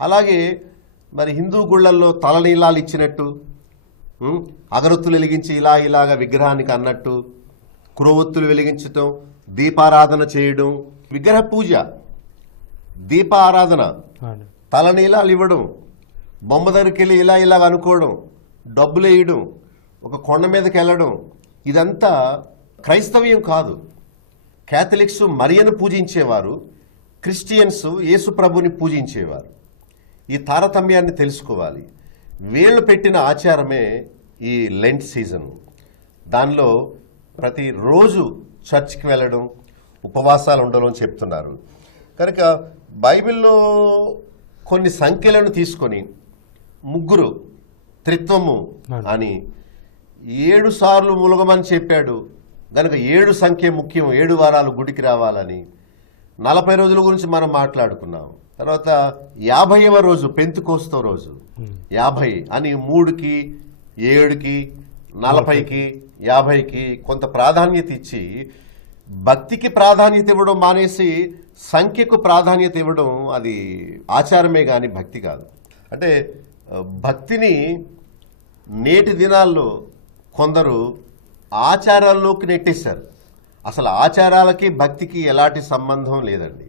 అలాగే మరి హిందూ గుళ్ళల్లో తలనీలాలు ఇచ్చినట్టు, అగరొత్తులు వెలిగించి ఇలాగా విగ్రహానికి అన్నట్టు, క్రొవ్వొత్తులు వెలిగించటం, దీపారాధన చేయడం, విగ్రహ పూజ, దీపారాధన, తలనీలాలు ఇవ్వడం, బొమ్మ దగ్గరికి వెళ్ళి ఇలా అనుకోవడం, డబ్బులు వేయడం, ఒక కొండ మీదకి వెళ్ళడం, ఇదంతా క్రైస్తవ్యం కాదు. క్యాథలిక్స్ మరియను పూజించేవారు, క్రిస్టియన్స్ యేసు ప్రభుని పూజించేవారు. ఈ తారతమ్యాన్ని తెలుసుకోవాలి. వీళ్ళు పెట్టిన ఆచారమే ఈ లెంట్ సీజన్. దానిలో ప్రతిరోజు చర్చ్కి వెళ్ళడం, ఉపవాసాలు ఉండడం అని చెప్తున్నారు. కనుక బైబిల్లో కొన్ని సంఖ్యలను తీసుకొని ముగ్గురు త్రిత్వము అని 7 సార్లు ములగమని చెప్పాడు. కనుక 7 సంఖ్య ముఖ్యం, 7 వారాలు గుడికి రావాలని. 40 రోజుల గురించి మనం మాట్లాడుకున్నాం. తర్వాత 50వ రోజు పెంతుకోస్తో రోజు 50 అని 3కి 7కి 40కి 50కి కొంత ప్రాధాన్యత ఇచ్చి భక్తికి ప్రాధాన్యత ఇవ్వడం మానేసి సంఖ్యకు ప్రాధాన్యత ఇవ్వడం అది ఆచారమే కానీ భక్తి కాదు. అంటే భక్తిని నేటి దినాల్లో కొందరు ఆచారాల్లోకి నెట్టేశారు. అసలు ఆచారాలకి భక్తికి ఎలాంటి సంబంధం లేదండి.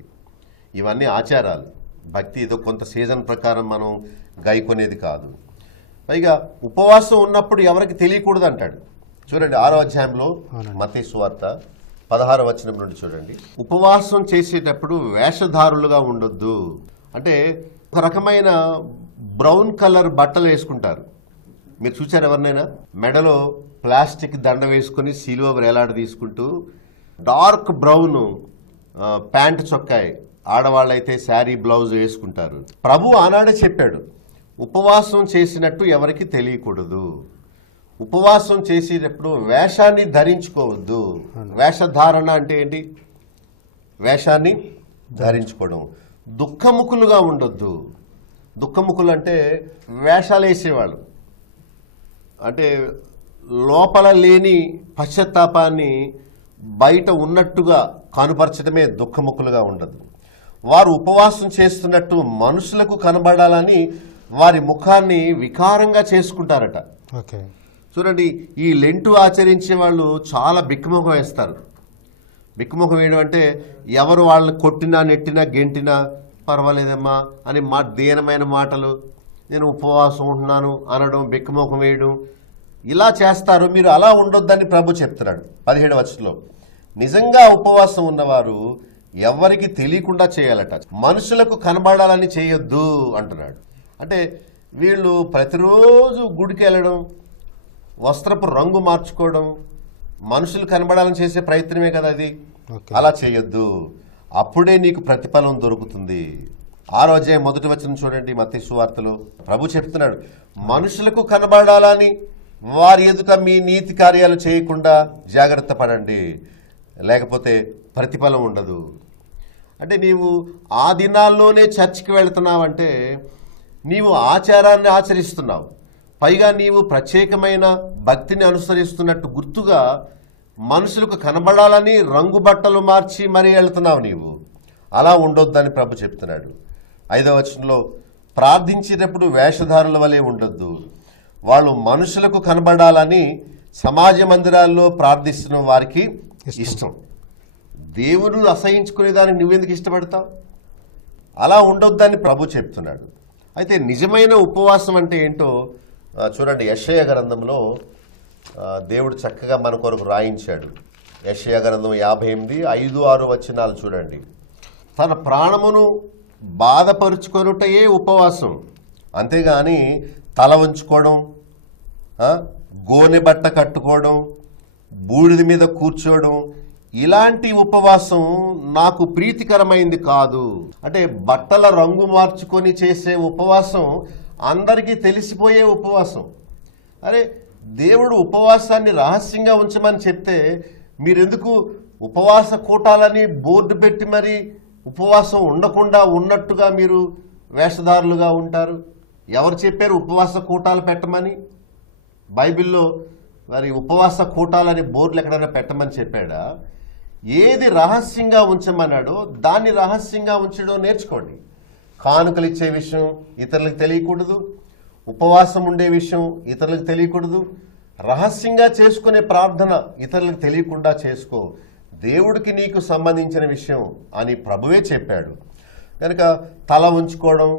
ఇవన్నీ ఆచారాలు. భక్తి ఏదో కొంత సీజన్ ప్రకారం మనం గైకొనేది కాదు. పైగా ఉపవాసం ఉన్నప్పుడు ఎవరికి తెలియకూడదు అంటాడు. చూడండి 6వ అధ్యాయంలో మత్తయి సువార్త 16వ వచనం నుండి చూడండి. ఉపవాసం చేసేటప్పుడు వేషధారులుగా ఉండొద్దు. అంటే ఒక రకమైన బ్రౌన్ కలర్ బట్టలు వేసుకుంటారు. మీరు చూసారు ఎవరినైనా? మెడలో ప్లాస్టిక్ దండ వేసుకుని సిలువ వేలాడ తీసుకుంటూ డార్క్ బ్రౌన్ ప్యాంట్ చొక్కాయి, ఆడవాళ్ళైతే శారీ బ్లౌజ్ వేసుకుంటారు. ప్రభు ఆనాడే చెప్పాడు, ఉపవాసం చేసినట్టు ఎవరికి తెలియకూడదు. ఉపవాసం చేసేటప్పుడు వేషాన్ని ధరించుకోవద్దు. వేషధారణ అంటే ఏంటి? వేషాన్ని ధరించుకోవడం. దుఃఖముఖులుగా ఉండొద్దు. దుఃఖముఖులు అంటే వేషాలు వేసేవాళ్ళు, అంటే లోపల లేని పశ్చాత్తాపాన్ని బయట ఉన్నట్టుగా కనుపరచడమే దుఃఖముఖులుగా ఉండదు. వారు ఉపవాసం చేస్తున్నట్టు మనుషులకు కనబడాలని వారి ముఖాన్ని వికారంగా చేసుకుంటారట. చూడండి, ఈ లెంటు ఆచరించే వాళ్ళు చాలా బిక్కుముఖం వేస్తారు. బిక్కుముఖం వేయడం అంటే ఎవరు వాళ్ళని కొట్టినా నెట్టినా గెంటినా పర్వాలేదమ్మా అని దీనమైన మాటలు, నేను ఉపవాసం ఉంటున్నాను అనడం, బిక్కుముఖం వేయడం, ఇలా చేస్తారు. మీరు అలా ఉండొద్దని ప్రభు చెప్తున్నాడు 17వ వచనంలో. నిజంగా ఉపవాసం ఉన్నవారు ఎవరికి తెలియకుండా చేయాలట, మనుషులకు కనబడాలని చేయొద్దు అంటున్నాడు. అంటే వీళ్ళు ప్రతిరోజు గుడికి వెళ్ళడం, వస్త్రపు రంగు మార్చుకోవడం, మనుషులు కనబడాలని చేసే ప్రయత్నమే కదా అది. అలా చేయొద్దు, అప్పుడే నీకు ప్రతిఫలం దొరుకుతుంది. 6వ అధ్యాయం 1వ వచనం చూడండి మత్తయి సువార్తలో. ప్రభు చెప్తున్నాడు, మనుషులకు కనబడాలని వారి ఎదుట మీ నీతి కార్యాలు చేయకుండా జాగ్రత్త పడండి, లేకపోతే ప్రతిఫలం ఉండదు. అంటే నీవు ఆ దినాల్లోనే చర్చికి వెళుతున్నావంటే నీవు ఆచారాన్ని ఆచరిస్తున్నావు. పైగా నీవు ప్రత్యేకమైన భక్తిని అనుసరిస్తున్నట్టు గుర్తుగా మనుషులకు కనబడాలని రంగు బట్టలు మార్చి మరీ వెళ్తున్నావు. నీవు అలా ఉండొద్దని ప్రభు చెప్తున్నాడు. 5వ వచనంలో, ప్రార్థించేటప్పుడు వేషధారుల వలె ఉండొద్దు. వాళ్ళు మనుషులకు కనబడాలని సమాజ మందిరాల్లో ప్రార్థిస్తున్న వారికి ఇష్టం. దేవుడు అసహించుకునే దానికి నువ్వెందుకు ఇష్టపడతావు? అలా ఉండొద్దని ప్రభు చెప్తున్నాడు. అయితే నిజమైన ఉపవాసం అంటే ఏంటో చూడండి. యెషయా గ్రంథంలో దేవుడు చక్కగా మన కొరకు రాయించాడు. యెషయా గ్రంథం 58:5-6 వచనాలు చూడండి. తన ప్రాణమును బాధపరుచుకొనుటయే ఉపవాసం, అంతేగాని తల వంచుకోవడం, గోనె బట్ట కట్టుకోవడం, బూడిద మీద కూర్చోవడం, ఇలాంటి ఉపవాసం నాకు ప్రీతికరమైంది కాదు. అంటే బట్టల రంగు మార్చుకొని చేసే ఉపవాసం అందరికీ తెలిసిపోయే ఉపవాసం. అరే, దేవుడు ఉపవాసాన్ని రహస్యంగా ఉంచమని చెప్తే మీరెందుకు ఉపవాస కూటాలని బోర్డు పెట్టి మరి ఉపవాసం ఉండకుండా ఉన్నట్టుగా మీరు వేషధారులుగా ఉంటారు? ఎవరు చెప్పారు ఉపవాస కూటాలు పెట్టమని? బైబిల్లో మరి ఉపవాస కూటాలని బోర్డులు ఎక్కడైనా పెట్టమని చెప్పాడా? ఏది రహస్యంగా ఉంచమన్నాడో దాన్ని రహస్యంగా ఉంచడం నేర్చుకోండి. కానుకలు ఇచ్చే విషయం ఇతరులకు తెలియకూడదు, ఉపవాసం ఉండే విషయం ఇతరులకు తెలియకూడదు, రహస్యంగా చేసుకునే ప్రార్థన ఇతరులకు తెలియకుండా చేసుకో, దేవుడికి నీకు సంబంధించిన విషయం అని ప్రభువే చెప్పాడు. కనుక తల ఉంచుకోవడం,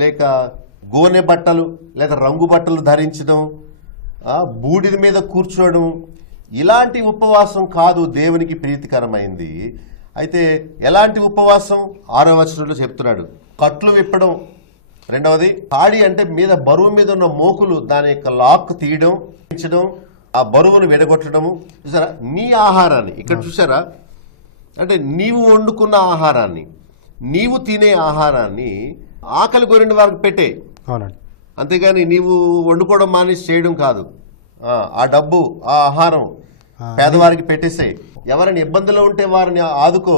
లేక గోనె బట్టలు లేదా రంగు బట్టలు ధరించడం, బూడిద మీద కూర్చోవడం, ఇలాంటి ఉపవాసం కాదు దేవునికి ప్రీతికరమైంది. అయితే ఎలాంటి ఉపవాసం? 6వ వచనంలో చెప్తున్నాడు, కట్లు విప్పడం. రెండవది తాడి అంటే మీద బరువు మీద ఉన్న మోకులు దాని యొక్క లాక్ తీయడం, ఆ బరువును విడగొట్టడము. చూసారా, నీ ఆహారాన్ని ఇక్కడ చూసారా, అంటే నీవు వండుకున్న ఆహారాన్ని, నీవు తినే ఆహారాన్ని ఆకలి కొరిన వారికి పెట్టే. అవునండి. అంతేగాని నీవు వండుకోవడం మానేసి చేయడం కాదు. ఆ డబ్బు, ఆ ఆహారం పేదవారికి పెట్టేసాయి. ఎవరైనా ఇబ్బందులు ఉంటే వారిని ఆదుకో,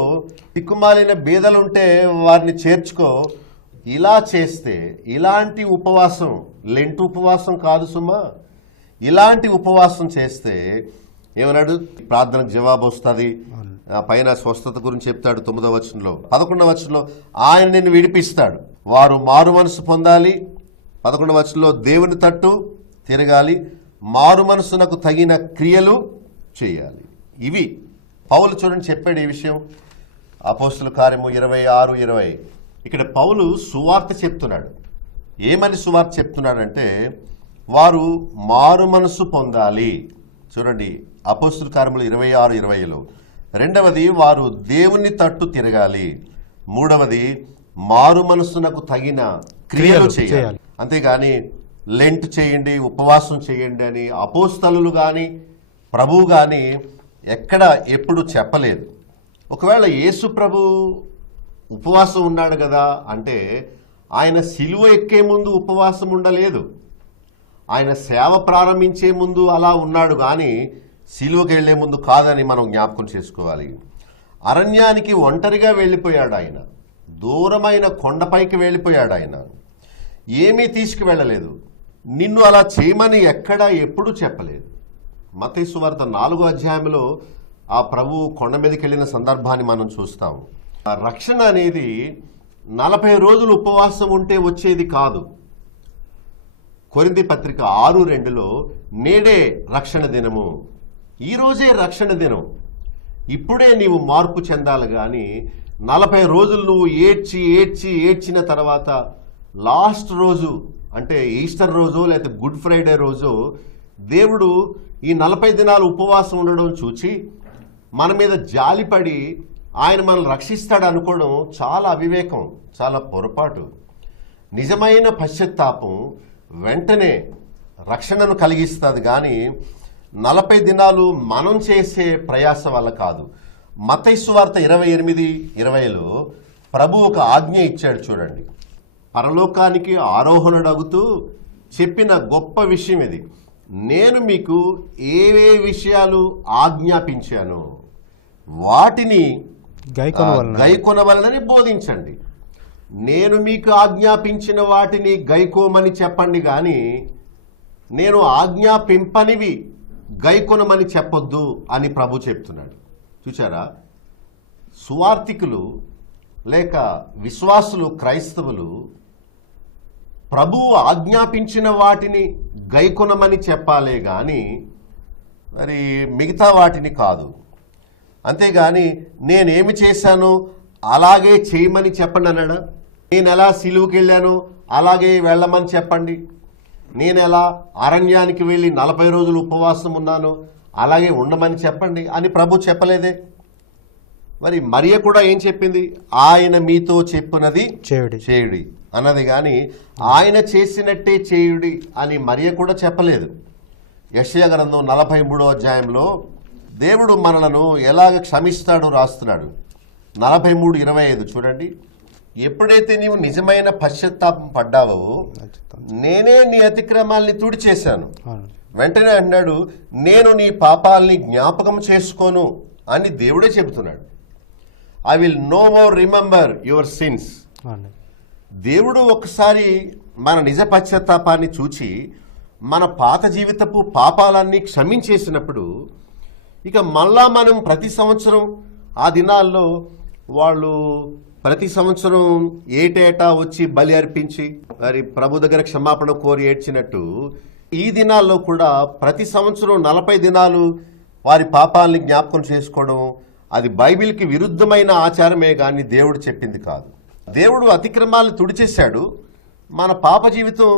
దిక్కుమాలిన బీదలు ఉంటే వారిని చేర్చుకో. ఇలా చేస్తే, ఇలాంటి ఉపవాసం, లెంట్ ఉపవాసం కాదు సుమా, ఇలాంటి ఉపవాసం చేస్తే ఏమన్నాడు? ప్రార్థనకు జవాబు వస్తుంది. పైన స్వస్థత గురించి చెప్తాడు 9వ వచనంలో. 11వ వచనంలో ఆయన నిన్ను విడిపిస్తాడు, వారు మారు మనసు పొందాలి. 11వ వచనంలో దేవుని తట్టు తిరగాలి, మారు మనసునకు తగిన క్రియలు చేయాలి. ఇవి పౌలు చూడండి చెప్పాడు ఈ విషయం. అపోస్తుల కార్యము 26-20. ఇక్కడ పౌలు సువార్త చెప్తున్నాడు. ఏమని సువార్త చెప్తున్నాడంటే, వారు మారు మనసు పొందాలి. చూడండి అపోస్తుల కార్యములు 26-20లో. రెండవది వారు దేవుని తట్టు తిరగాలి. మూడవది మారు మనసునకు తగిన క్రియలు చేయాలి. అంతేగాని లెంట్ చేయండి, ఉపవాసం చేయండి అని అపోస్తలులు కానీ ప్రభువు కానీ ఎక్కడ ఎప్పుడు చెప్పలేదు. ఒకవేళ యేసు ప్రభు ఉపవాసం ఉన్నాడు కదా అంటే, ఆయన సిలువ ఎక్కే ముందు ఉపవాసం ఉండలేదు. ఆయన సేవ ప్రారంభించే ముందు అలా ఉన్నాడు కానీ సిలువకి వెళ్లే ముందు కాదని మనం జ్ఞాపకం చేసుకోవాలి. అరణ్యానికి ఒంటరిగా వెళ్ళిపోయాడు ఆయన, దూరమైన కొండపైకి వెళ్ళిపోయాడు ఆయన. ఏమీ తీసుకువెళ్ళలేదు. నిన్ను అలా చేయమని ఎక్కడా ఎప్పుడు చెప్పలేదు. మత్తయి సువార్త 4వ అధ్యాయంలో ఆ ప్రభువు కొండ మీదకి వెళ్ళిన సందర్భాన్ని మనం చూస్తాం. ఆ రక్షణ అనేది 40 రోజులు ఉపవాసం ఉంటే వచ్చేది కాదు. కొరింథీ పత్రిక 6:2లో నేడే రక్షణ దినము, ఈరోజే రక్షణ దినం, ఇప్పుడే నీవు మార్పు చెందాలి. కానీ 40 రోజులు నువ్వు ఏడ్చిన తర్వాత లాస్ట్ రోజు అంటే ఈస్టర్ రోజు లేకపోతే గుడ్ ఫ్రైడే రోజు దేవుడు ఈ 40 దినాలు ఉపవాసం ఉండడం చూచి మన మీద జాలిపడి ఆయన మనల్ని రక్షిస్తాడు అనుకోవడం చాలా అవివేకం, చాలా పొరపాటు. నిజమైన పశ్చాత్తాపం వెంటనే రక్షణను కలిగిస్తుంది కానీ 40 దినాలు మనం చేసే ప్రయాస వల్ల కాదు. మత్తయి సువార్త 28-20లో ప్రభు ఒక ఆజ్ఞ ఇచ్చాడు చూడండి. పరలోకానికి ఆరోహణుడగుతూ చెప్పిన గొప్ప విషయం ఇది. నేను మీకు ఏవే విషయాలు ఆజ్ఞాపించాను వాటిని గైకొనవలనని బోధించండి. నేను మీకు ఆజ్ఞాపించిన వాటిని గైకోమని చెప్పండి కానీ నేను ఆజ్ఞాపింపనివి గైకొనమని చెప్పొద్దు అని ప్రభు చెప్తున్నాడు. చూచారా, సువార్తికులు లేక విశ్వాసులు, క్రైస్తవులు ప్రభువు ఆజ్ఞాపించిన వాటిని గైకొనమని చెప్పాలే కానీ మరి మిగతా వాటిని కాదు. అంతేగాని నేనేమి చేశానో అలాగే చేయమని చెప్పండి అన్నాడా? నేను ఎలా సిలువుకి వెళ్ళానో అలాగే వెళ్ళమని చెప్పండి. నేను ఎలా అరణ్యానికి వెళ్ళి 40 రోజులు ఉపవాసం ఉన్నానో అలాగే ఉండమని చెప్పండి అని ప్రభు చెప్పలేదే. మరి మరియ కూడా ఏం చెప్పింది? ఆయన మీతో చెప్పునది చేయుడి అన్నది కానీ ఆయన చేసినట్టే చేయుడి అని మరియ కూడా చెప్పలేదు. యెషయా గ్రంథం 43వ అధ్యాయంలో దేవుడు మనలను ఎలాగ క్షమిస్తాడో రాస్తున్నాడు. 43:25 చూడండి. ఎప్పుడైతే నీవు నిజమైన పశ్చాత్తాపం పడ్డావో నేనే నీ అతిక్రమాల్ని తుడిచేశాను. వెంటనే అంటున్నాడు, నేను నీ పాపాలని జ్ఞాపకం చేసుకోను అని దేవుడే చెబుతున్నాడు. I will know more remember your sins. దేవుడు ఒకసారి మన నిజ పశ్చాత్తాపాన్ని చూచి మన పాత జీవితపు పాపాలన్నీ క్షమించేసినప్పుడు ఇక మళ్ళా మనం ప్రతి సంవత్సరం ఆ దినాల్లో వాళ్ళు ప్రతి సంవత్సరం ఏటేటా వచ్చి బలి అర్పించి మరి ప్రభు దగ్గర క్షమాపణ కోరి ఏడ్చినట్టు ఈ దినాల్లో కూడా ప్రతి సంవత్సరం 40 దినాలు వారి పాపాలని జ్ఞాపకం చేసుకోవడం అది బైబిల్కి విరుద్ధమైన ఆచారమే కానీ దేవుడు చెప్పింది కాదు. దేవుడు అతిక్రమాలను తుడిచేశాడు, మన పాప జీవితం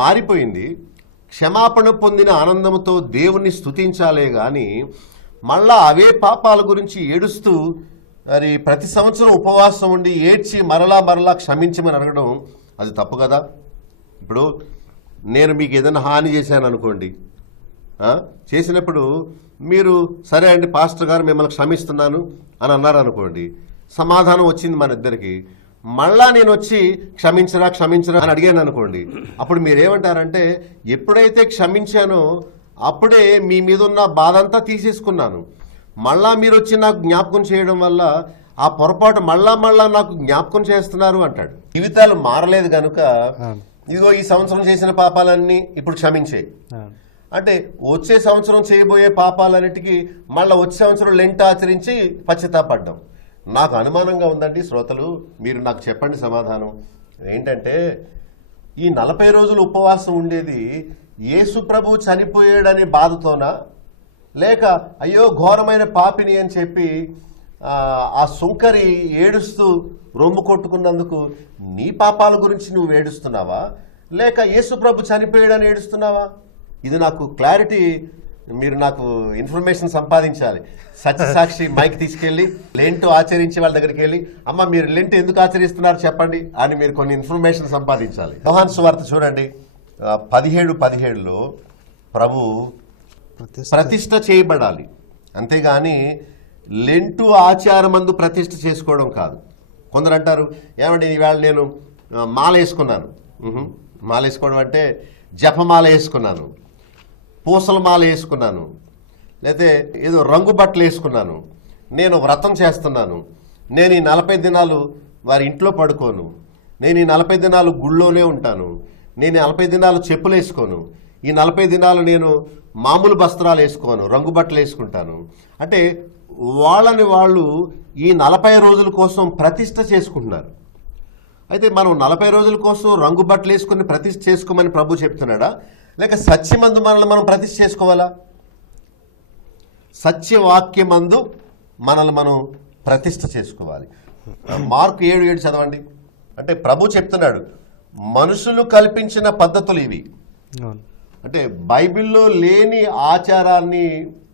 మారిపోయింది. క్షమాపణ పొందిన ఆనందంతో దేవుణ్ణి స్తుతించాలే కానీ మళ్ళా అవే పాపాల గురించి ఏడుస్తూ మరి ప్రతి సంవత్సరం ఉపవాసం ఉండి ఏడ్చి మరలా క్షమించమని అడగడం అది తప్పు కదా. ఇప్పుడు నేను మీకు ఏదైనా హాని చేశాను అనుకోండి, చేసినప్పుడు మీరు సరే అండి పాస్టర్ గారు మిమ్మల్ని క్షమిస్తున్నాను అని అన్నారు అనుకోండి, సమాధానం వచ్చింది మన ఇద్దరికి. మళ్ళా నేను వచ్చి క్షమించరా అని అడిగాను అనుకోండి, అప్పుడు మీరేమంటారంటే ఎప్పుడైతే క్షమించానో అప్పుడే మీ మీద ఉన్న బాధ అంతా తీసేసుకున్నాను, మళ్ళా మీరు వచ్చి నాకు జ్ఞాపకం చేయడం వల్ల ఆ పొరపాటు మళ్ళా నాకు జ్ఞాపకం చేస్తున్నారు అంటాడు. జీవితాలు మారలేదు కనుక ఇదిగో ఈ సంవత్సరం చేసిన పాపాలన్నీ ఇప్పుడు క్షమించేయి అంటే వచ్చే సంవత్సరం చేయబోయే పాపాలన్నిటికీ మళ్ళీ వచ్చే సంవత్సరం లెంట్ ఆచరించి పశ్చాత్తాపడ్డాం. నాకు అనుమానంగా ఉందండి శ్రోతలు, మీరు నాకు చెప్పండి సమాధానం ఏంటంటే, ఈ 40 రోజులు ఉపవాసం ఉండేది యేసు ప్రభు చనిపోయాడనే బాధతోనా, లేక అయ్యో ఘోరమైన పాపిని అని చెప్పి ఆ సుంకరి ఏడుస్తూ రొమ్ము కొట్టుకున్నందుకు నీ పాపాల గురించి నువ్వు ఏడుస్తున్నావా, లేక యేసు ప్రభు చనిపోయాడని ఏడుస్తున్నావా? ఇది నాకు క్లారిటీ, మీరు నాకు ఇన్ఫర్మేషన్ సంపాదించాలి. సత్యసాక్షి మైక్ తీసుకెళ్ళి లెంట్ ఆచరించే వాళ్ళ దగ్గరికి వెళ్ళి, అమ్మ మీరు లెంట్ ఎందుకు ఆచరిస్తున్నారు చెప్పండి అని మీరు కొన్ని ఇన్ఫర్మేషన్ సంపాదించాలి. యోహాను సువార్త చూడండి 17:17లో ప్రభు ప్రతిష్ఠ చేయబడాలి, అంతేగాని లెంటు ఆచారమందు ప్రతిష్ఠ చేసుకోవడం కాదు. కొందరు అంటారు ఏమండి ఈవేళ నేను మాల వేసుకున్నాను. మాల వేసుకోవడం అంటే జపమాల వేసుకున్నాను, పూసల మాల వేసుకున్నాను, లేకపోతే ఏదో రంగు బట్టలు వేసుకున్నాను, నేను వ్రతం చేస్తున్నాను, నేను ఈ 40 దినాలు వారి ఇంట్లో పడుకోను, నేను ఈ 40 దినాలు గుళ్ళోనే ఉంటాను, నేను 40 దినాలు చెప్పులు వేసుకోను, ఈ 40 దినాలు నేను మామూలు వస్త్రాలు వేసుకోను, రంగు బట్టలు వేసుకుంటాను అంటే వాళ్ళని వాళ్ళు ఈ 40 రోజుల కోసం ప్రతిష్ఠ చేసుకుంటున్నారు. అయితే మనం 40 రోజుల కోసం రంగు బట్టలు వేసుకుని ప్రతిష్ఠ చేసుకోమని ప్రభు చెప్తున్నాడా, లేక సత్యమందు మనల్ని మనం ప్రతిష్ఠ చేసుకోవాలా? సత్యవాక్యమందు మనల్ని మనం ప్రతిష్ఠ చేసుకోవాలి. మార్కు 7:7 చదవండి. అంటే ప్రభు చెప్తున్నాడు మనుషులు కల్పించిన పద్ధతులు ఇవి. అంటే బైబిల్లో లేని ఆచారాన్ని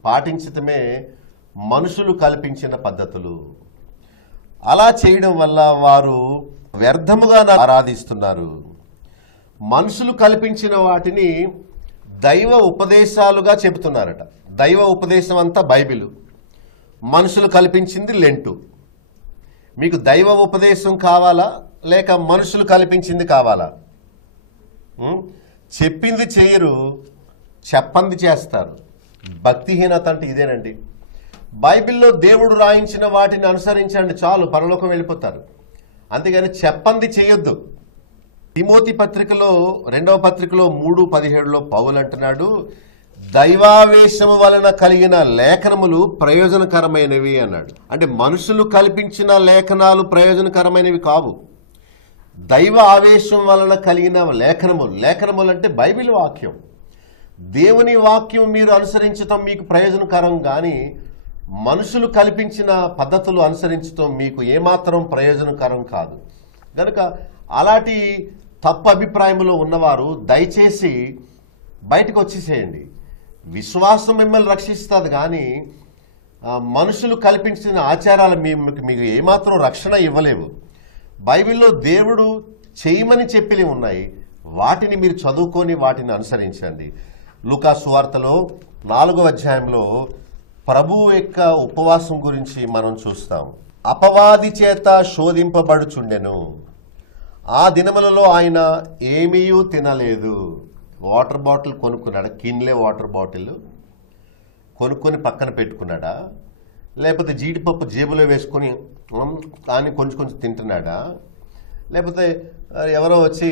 పాటించటమే మనుషులు కల్పించిన పద్ధతులు. అలా చేయడం వల్ల వారు వ్యర్థముగా ఆరాధిస్తున్నారు. మనుషులు కల్పించిన వాటిని దైవ ఉపదేశాలుగా చెబుతున్నారట. దైవ ఉపదేశం అంతా బైబిల్, మనుషులు కల్పించింది లెంటు. మీకు దైవ ఉపదేశం కావాలా లేక మనుషులు కల్పించింది కావాలా? చెప్పింది చేయరు, చెప్పంది చేస్తారు. భక్తిహీనత అంటే ఇదేనండి. బైబిల్లో దేవుడు రాయించిన వాటిని అనుసరించండి చాలు, పరలోకం వెళ్ళిపోతారు. అంతేగాని చెప్పంది చేయొద్దు. తిమోతి పత్రికలో 2వ పత్రికలో 3:17లో పౌలు అంటున్నాడు దైవావేశము వలన కలిగిన లేఖనములు ప్రయోజనకరమైనవి అన్నాడు. అంటే మనుషులు కల్పించిన లేఖనాలు ప్రయోజనకరమైనవి కావు, దైవ ఆవేశం వలన కలిగిన లేఖనములు అంటే బైబిల్ వాక్యం. దేవుని వాక్యం మీరు అనుసరించటం మీకు ప్రయోజనకరం, కానీ మనుషులు కల్పించిన పద్ధతులు అనుసరించటం మీకు ఏమాత్రం ప్రయోజనకరం కాదు. కనుక అలాంటి తప్పు అభిప్రాయంలో ఉన్నవారు దయచేసి బయటకు వచ్చేసేయండి. విశ్వాసం మిమ్మల్ని రక్షిస్తుంది, కానీ మనుషులు కల్పించిన ఆచారాలు మీకు ఏమాత్రం రక్షణ ఇవ్వలేవు. బైబిల్లో దేవుడు చేయమని చెప్పినవి ఉన్నాయి, వాటిని మీరు చదువుకొని వాటిని అనుసరించండి. లూకా సువార్తలో 4వ అధ్యాయంలో ప్రభువు యొక్క ఉపవాసం గురించి మనం చూస్తాం. అపవాది చేత శోధింపబడుచుండెను, ఆ దినములలో ఆయన ఏమీ తినలేదు. వాటర్ బాటిల్ కొనుక్కున్నాడా? కిన్లే వాటర్ బాటిల్ కొనుక్కొని పక్కన పెట్టుకున్నాడా, లేకపోతే జీడిపప్పు జేబులో వేసుకొని కానీ కొంచెం తింటున్నాడా, లేకపోతే ఎవరో వచ్చి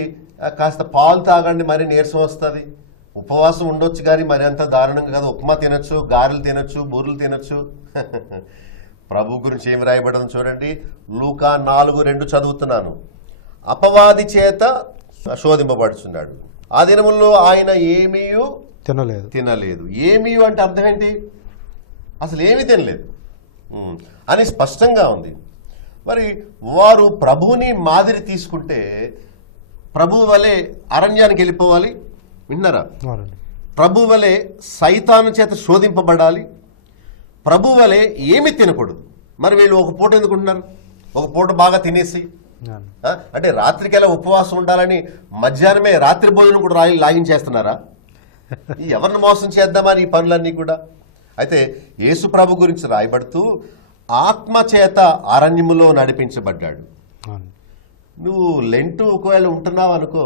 కాస్త పాలు తాగండి మరి నీరసం వస్తుంది, ఉపవాసం ఉండొచ్చు కానీ మరి అంత దారుణంగా కాదు, ఉప్మా తినొచ్చు, గారెలు తినొచ్చు, బూరెలు తినొచ్చు. ప్రభు గురించి ఏమి రాయబడదు చూడండి. లూకా 4:2 చదువుతున్నాను. అపవాది చేత శోధింపబడుచున్నాడు, ఆ దినముల్లో ఆయన ఏమీ తినలేదు. ఏమీ అంటే అర్థం ఏంటి? అసలు ఏమీ తినలేదు అని స్పష్టంగా ఉంది. మరి వారు ప్రభువుని మాదిరి తీసుకుంటే ప్రభు వలె అరణ్యానికి వెళ్ళిపోవాలి, విన్నారా? అవునండి. ప్రభు వలె సైతాను చేత శోధింపబడాలి, ప్రభు వలె ఏమీ తినకూడదు. మరి వీళ్ళు ఒక పూట ఎందుకుంటున్నారు? ఒక పూట బాగా తినేసి అవును. అంటే రాత్రికెలా ఉపవాసం ఉండాలని మధ్యాహ్నమే రాత్రి భోజనం కూడా లాగించేస్తున్నారా? ఎవరిని మోసం చేద్దామని ఈ పనులన్నీ కూడా. అయితే యేసు ప్రభు గురించి రాయబడుతూ ఆత్మచేత అరణ్యములో నడిపించబడ్డాడు. అవును. నువ్వు లెంటు ఒకవేళ ఉంటున్నావు అనుకో,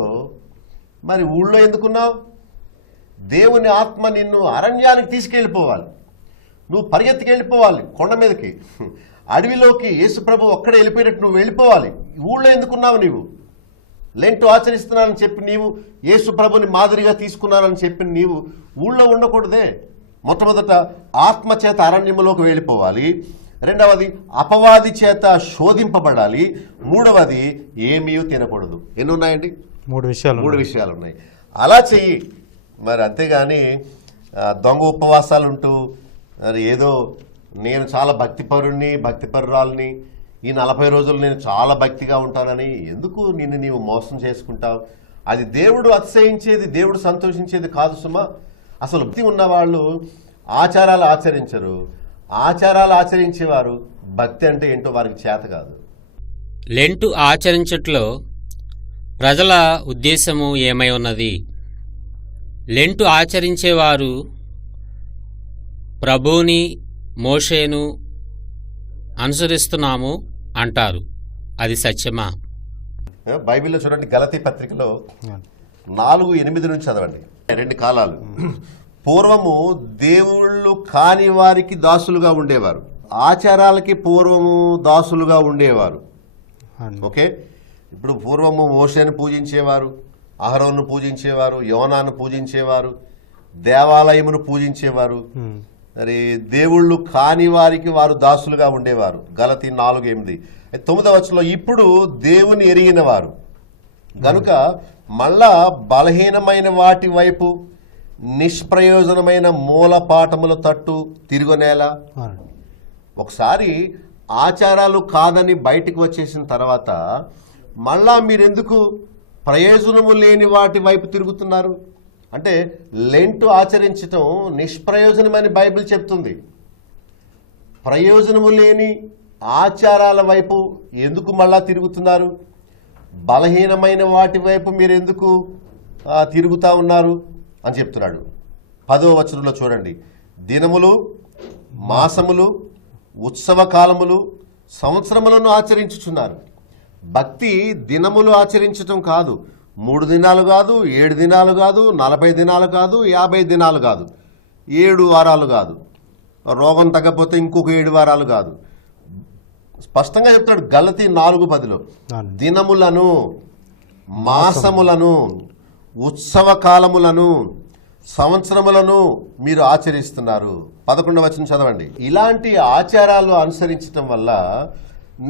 మరి ఊళ్ళో ఎందుకున్నావు? దేవుని ఆత్మ నిన్ను అరణ్యానికి తీసుకెళ్ళిపోవాలి, నువ్వు పరిగెత్తికెళ్ళిపోవాలి కొండ మీదకి, అడవిలోకి. యేసు ప్రభు ఒక్కడే వెళ్ళిపోయినట్టు నువ్వు వెళ్ళిపోవాలి. ఊళ్ళో ఎందుకున్నావు? నీవు లెంటు ఆచరిస్తున్నానని చెప్పి నీవు యేసు ప్రభుని మాదిరిగా తీసుకున్నానని చెప్పి నీవు ఊళ్ళో ఉండకూడదే. మొట్టమొదట ఆత్మచేత అరణ్యములోకి వెళ్ళిపోవాలి, రెండవది అపవాది చేత శోధింపబడాలి, మూడవది ఏమీ తినకూడదు. ఎన్ని ఉన్నాయండి? మూడు విషయాలు ఉన్నాయి. అలా చెయ్యి. మరి అంతేగాని దొంగ ఉపవాసాలు ఉంటూ మరి ఏదో నేను చాలా భక్తిపరురాల్ని, ఈ 40 రోజులు నేను చాలా భక్తిగా ఉంటానని ఎందుకు నిన్ను నీవు మోసం చేసుకుంటావు? అది దేవుడు అతిశయించేది, దేవుడు సంతోషించేది కాదు సుమా. అసలు భక్తి ఉన్నవాళ్ళు ఆచారాలు ఆచరించరు, ఆచారాలు ఆచరించేవారు భక్తి అంటే ఏంటో వారికి చేత కాదు. లెంటు ఆచరించట్లో ప్రజల ఉద్దేశము ఏమై ఉన్నది? లెంటు ఆచరించేవారు ప్రభువుని, మోషేను అనుసరిస్తున్నాము అంటారు. అది సత్యమా? బైబిల్లో చూడండి, గలతీ పత్రికలో 4:8 నుంచి చదవండి. 2 కాలాలు. పూర్వము దేవుళ్ళు కాని వారికి దాసులుగా ఉండేవారు, ఆచారాలకి పూర్వము దాసులుగా ఉండేవారు. ఓకే, ఇప్పుడు పూర్వము మోషేను పూజించేవారు, అహరోను పూజించేవారు, యోనాను పూజించేవారు, దేవాలయమును పూజించేవారు. మరి దేవుళ్ళు కాని వారికి వారు దాసులుగా ఉండేవారు. గలతీ 4:8. 9వ వచనంలో ఇప్పుడు దేవుని ఎరిగిన వారు గనుక మళ్ళా బలహీనమైన వాటి వైపు, నిష్ప్రయోజనమైన మూలపాఠముల తట్టు తిరుగునేలా. ఒకసారి ఆచారాలు కాదని బయటికి వచ్చేసిన తర్వాత మళ్ళా మీరెందుకు ప్రయోజనము లేని వాటి వైపు తిరుగుతున్నారు? అంటే లెంటు ఆచరించటం నిష్ప్రయోజనమని బైబిల్ చెప్తుంది. ప్రయోజనము లేని ఆచారాల వైపు ఎందుకు మళ్ళా తిరుగుతున్నారు? బలహీనమైన వాటి వైపు మీరు ఎందుకు తిరుగుతూ ఉన్నారు అని చెప్తున్నాడు. 10వ వచనంలో చూడండి, దినములు, మాసములు, ఉత్సవ కాలములు, సంవత్సరములను ఆచరించుచున్నారు. భక్తి దినములు ఆచరించటం కాదు, 3 దినాలు కాదు, 7 దినాలు కాదు, 40 దినాలు కాదు, 50 దినాలు కాదు, 7 వారాలు కాదు, రోగం తగ్గపోతే ఇంకొక 7 వారాలు కాదు. స్పష్టంగా చెప్తాడు గలతీ 4:10లో, దినములను, మాసములను, ఉత్సవ కాలములను, సంవత్సరములను మీరు ఆచరిస్తున్నారు. 11వ వచనం చదవండి. ఇలాంటి ఆచారాలు అనుసరించటం వల్ల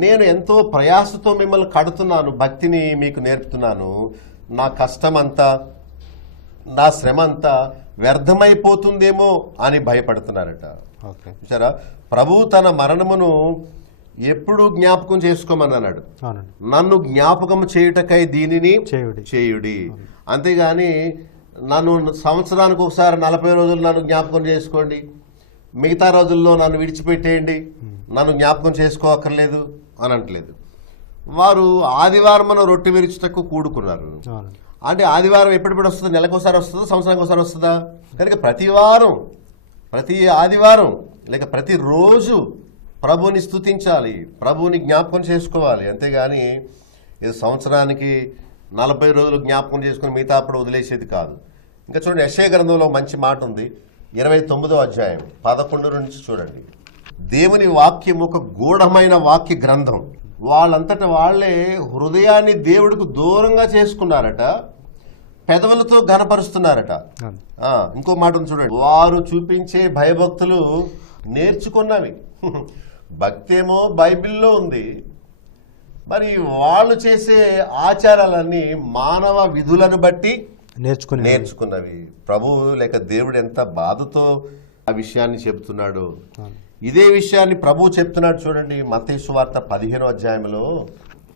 నేను ఎంతో ప్రయాసతో మిమ్మల్ని కడుతున్నాను, భక్తిని మీకు నేర్పుతున్నాను, నా కష్టమంతా, నా శ్రమ అంతా వ్యర్థమైపోతుందేమో అని భయపడుతున్నారట. చూసారా, ప్రభువు తన మరణమును ఎప్పుడు జ్ఞాపకం చేసుకోమన్నాడు. నన్ను జ్ఞాపకం చేయుటకై దీనిని చేయుడి. అంతేగాని నన్ను సంవత్సరానికి ఒకసారి 40 రోజులు నన్ను జ్ఞాపకం చేసుకోండి, మిగతా రోజుల్లో నన్ను విడిచిపెట్టేయండి, నన్ను జ్ఞాపకం చేసుకోక్కర్లేదు అని అంటలేదు. వారు ఆదివారం రొట్టె విరుచుటకు కూడుకున్నారు. అంటే ఆదివారం ఎప్పుడెప్పుడు వస్తుందా? నెలకోసారి వస్తుందా? సంవత్సరానికి ఒకసారి వస్తుందా? కనుక ప్రతి వారం, ప్రతి ఆదివారం లేక ప్రతిరోజు ప్రభువుని స్తుతించాలి, ప్రభువుని జ్ఞాపకం చేసుకోవాలి. అంతేగాని ఇది సంవత్సరానికి 40 రోజులు జ్ఞాపకం చేసుకుని మిగతా అప్పుడు వదిలేసేది కాదు. ఇంకా చూడండి, యెషయా గ్రంథంలో మంచి మాట ఉంది, 29వ అధ్యాయం 11 నుంచి చూడండి. దేవుని వాక్యం ఒక గూఢమైన వాక్య గ్రంథం. వాళ్ళంతట వాళ్లే హృదయాన్ని దేవుడికి దూరంగా చేసుకున్నారట, పెదవులతో ఘనపరుస్తున్నారట. ఇంకో మాట ఉంది చూడండి, వారు చూపించే భయభక్తులు నేర్చుకున్నవి. భక్తి ఏమో బైబిల్లో ఉంది, మరి వాళ్ళు చేసే ఆచారాలన్నీ మానవ విధులను బట్టి నేర్చుకున్నవి. ప్రభువు లేక దేవుడు ఎంత బాధతో ఆ విషయాన్ని చెప్తున్నాడు. ఇదే విషయాన్ని ప్రభువు చెప్తున్నాడు చూడండి, మత్తయి సువార్త 15వ అధ్యాయంలో